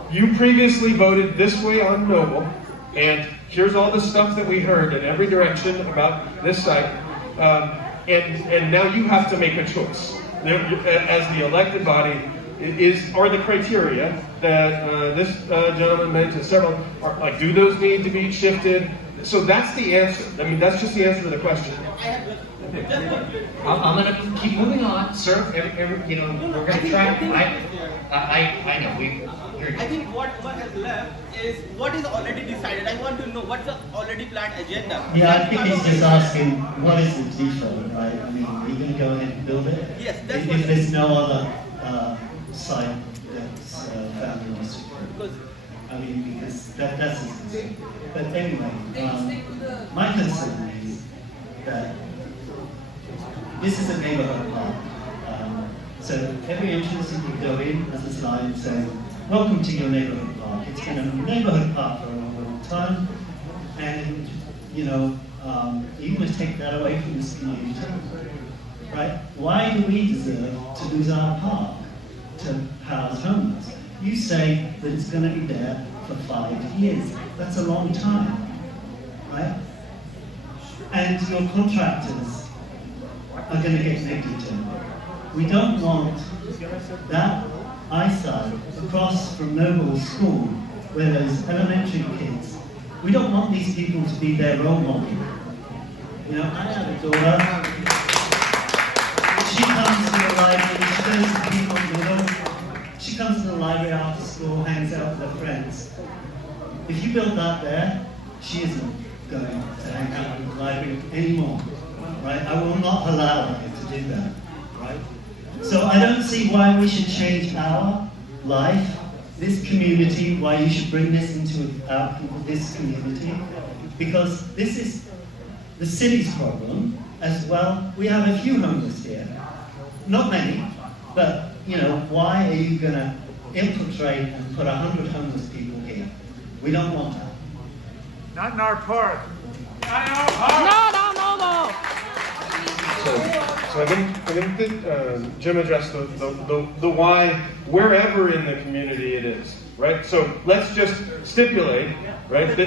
You previously voted this way on Noble, and here's all the stuff that we heard in every direction about this site, and now you have to make a choice. As the elected body, are the criteria that this gentleman mentioned, several, are like, do those need to be shifted? So that's the answer. I mean, that's just the answer to the question. I'm going to keep moving on, sir. We're going to try. I know. I think what has left is what is already decided. I want to know what's the already planned agenda. Yeah, I think he's just asking what is the default, right? I mean, are you going to go ahead and build it? Yes, that's if there's no other site that's found in this report. I mean, because that's his concern. But anyway, my concern is that this is a neighborhood park. So every entrance you can go in has a sign saying, welcome to your neighborhood park. It's been a neighborhood park for a long time, and you're going to take that away from this community. right? Why do we deserve to lose our park to house homeless? You say that it's going to be there for 5 years. That's a long time, right? And your contractors are going to get negligent. We don't want that eyesight across from Noble School, where there's elementary kids. We don't want these people to be their role model. You know, I have a daughter. She comes to the library, she goes to people, she comes to the library after school, hangs out with her friends. If you build that there, she isn't going to hang out in the library anymore, right? I will not allow her to do that, right? So I don't see why we should change our life, this community, why you should bring this into this community, because this is the city's problem as well. We have a few homeless here, not many, but you know, why are you going to infiltrate and put 100 homeless people here? We don't want that. Not in our park. No. So I think that Jim addressed the why wherever in the community it is, right? So let's just stipulate, right?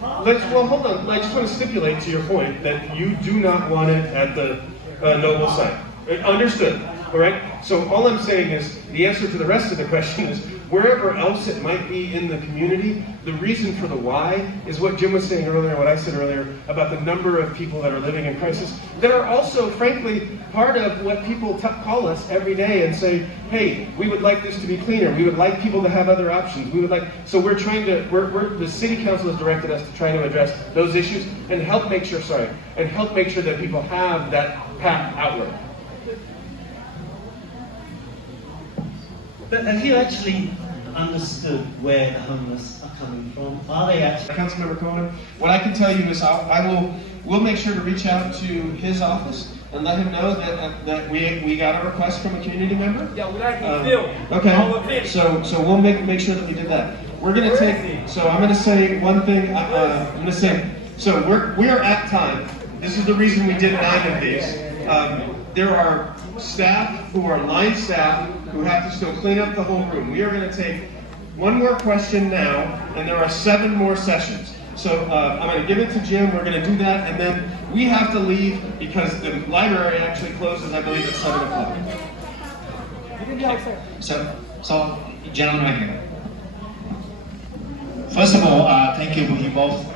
Well, hold on. I just want to stipulate to your point that you do not want it at the Noble site. Understood, all right? So all I'm saying is the answer to the rest of the question is wherever else it might be in the community, the reason for the why is what Jim was saying earlier, what I said earlier about the number of people that are living in crisis that are also, frankly, part of what people call us every day and say, hey, we would like this to be cleaner. We would like people to have other options. We would like, so we're trying to, the city council has directed us to try to address those issues and help make sure, that people have that path outlet. But have you actually understood where the homeless are coming from? Are they actually? Councilmember Conan, what I can tell you is we'll make sure to reach out to his office and let him know that we got a request from a community member. Yeah, we like his bill. Okay. So we'll make sure that we did that. We're gonna take. So I'm gonna say one thing. I'm gonna say. So we are at time. This is the reason we did 9 of these. There are staff who are line staff who have to still clean up the whole room. We are going to take one more question now, and there are 7 more sessions. So I'm going to give it to Jim. We're going to do that, and then we have to leave because the library actually closes, I believe, at 7 o'clock. So, gentlemen right here. First of all, thank you both.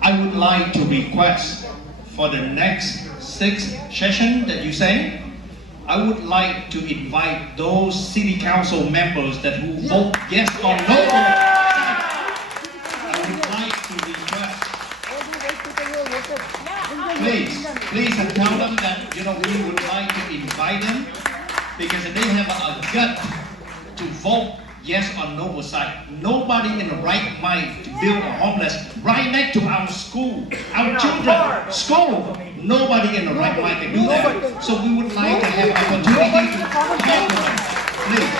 I would like to request for the next 6 session that you say, I would like to invite those city council members that who vote yes or no. I would like to request, please and tell them that, you know, we would like to invite them because they have a gut to vote yes or no side. Nobody in the right mind to build a homeless right next to our school, our children, school. Nobody in the right mind can do that. So we would like to have opportunity to talk to them. Please.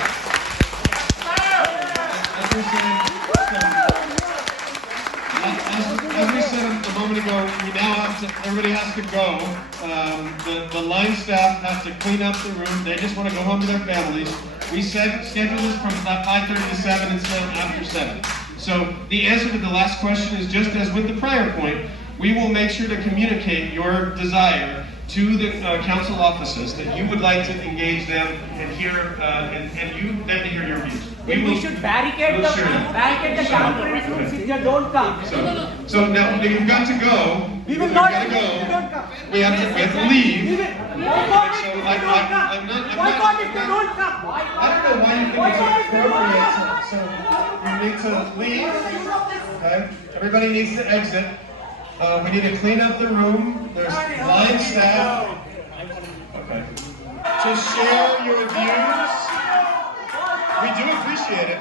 As we said a moment ago, we now have to, everybody has to go. The line staff has to clean up the room. They just want to go home to their families. We said schedule this from about 5:30 to 7 instead of after 7. So the answer to the last question is just as with the prior point, we will make sure to communicate your desire to the council offices that you would like to engage them and hear and you them to hear your views. We should barricade the temporary rooms if they don't come. So now you've got to go. We will not. We have to leave. Why can't if they don't come? I don't know why you think it's appropriate. So you need to leave. Okay. Everybody needs to exit. We need to clean up the room. There's line staff. Okay. To share your views. We do appreciate it.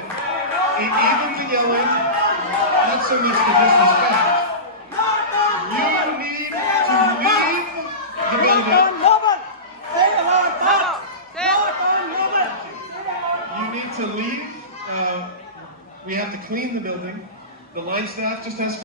Even the yelling, not so much the disrespect. You need to leave the building. You need to leave. We have to clean the building. The line staff just has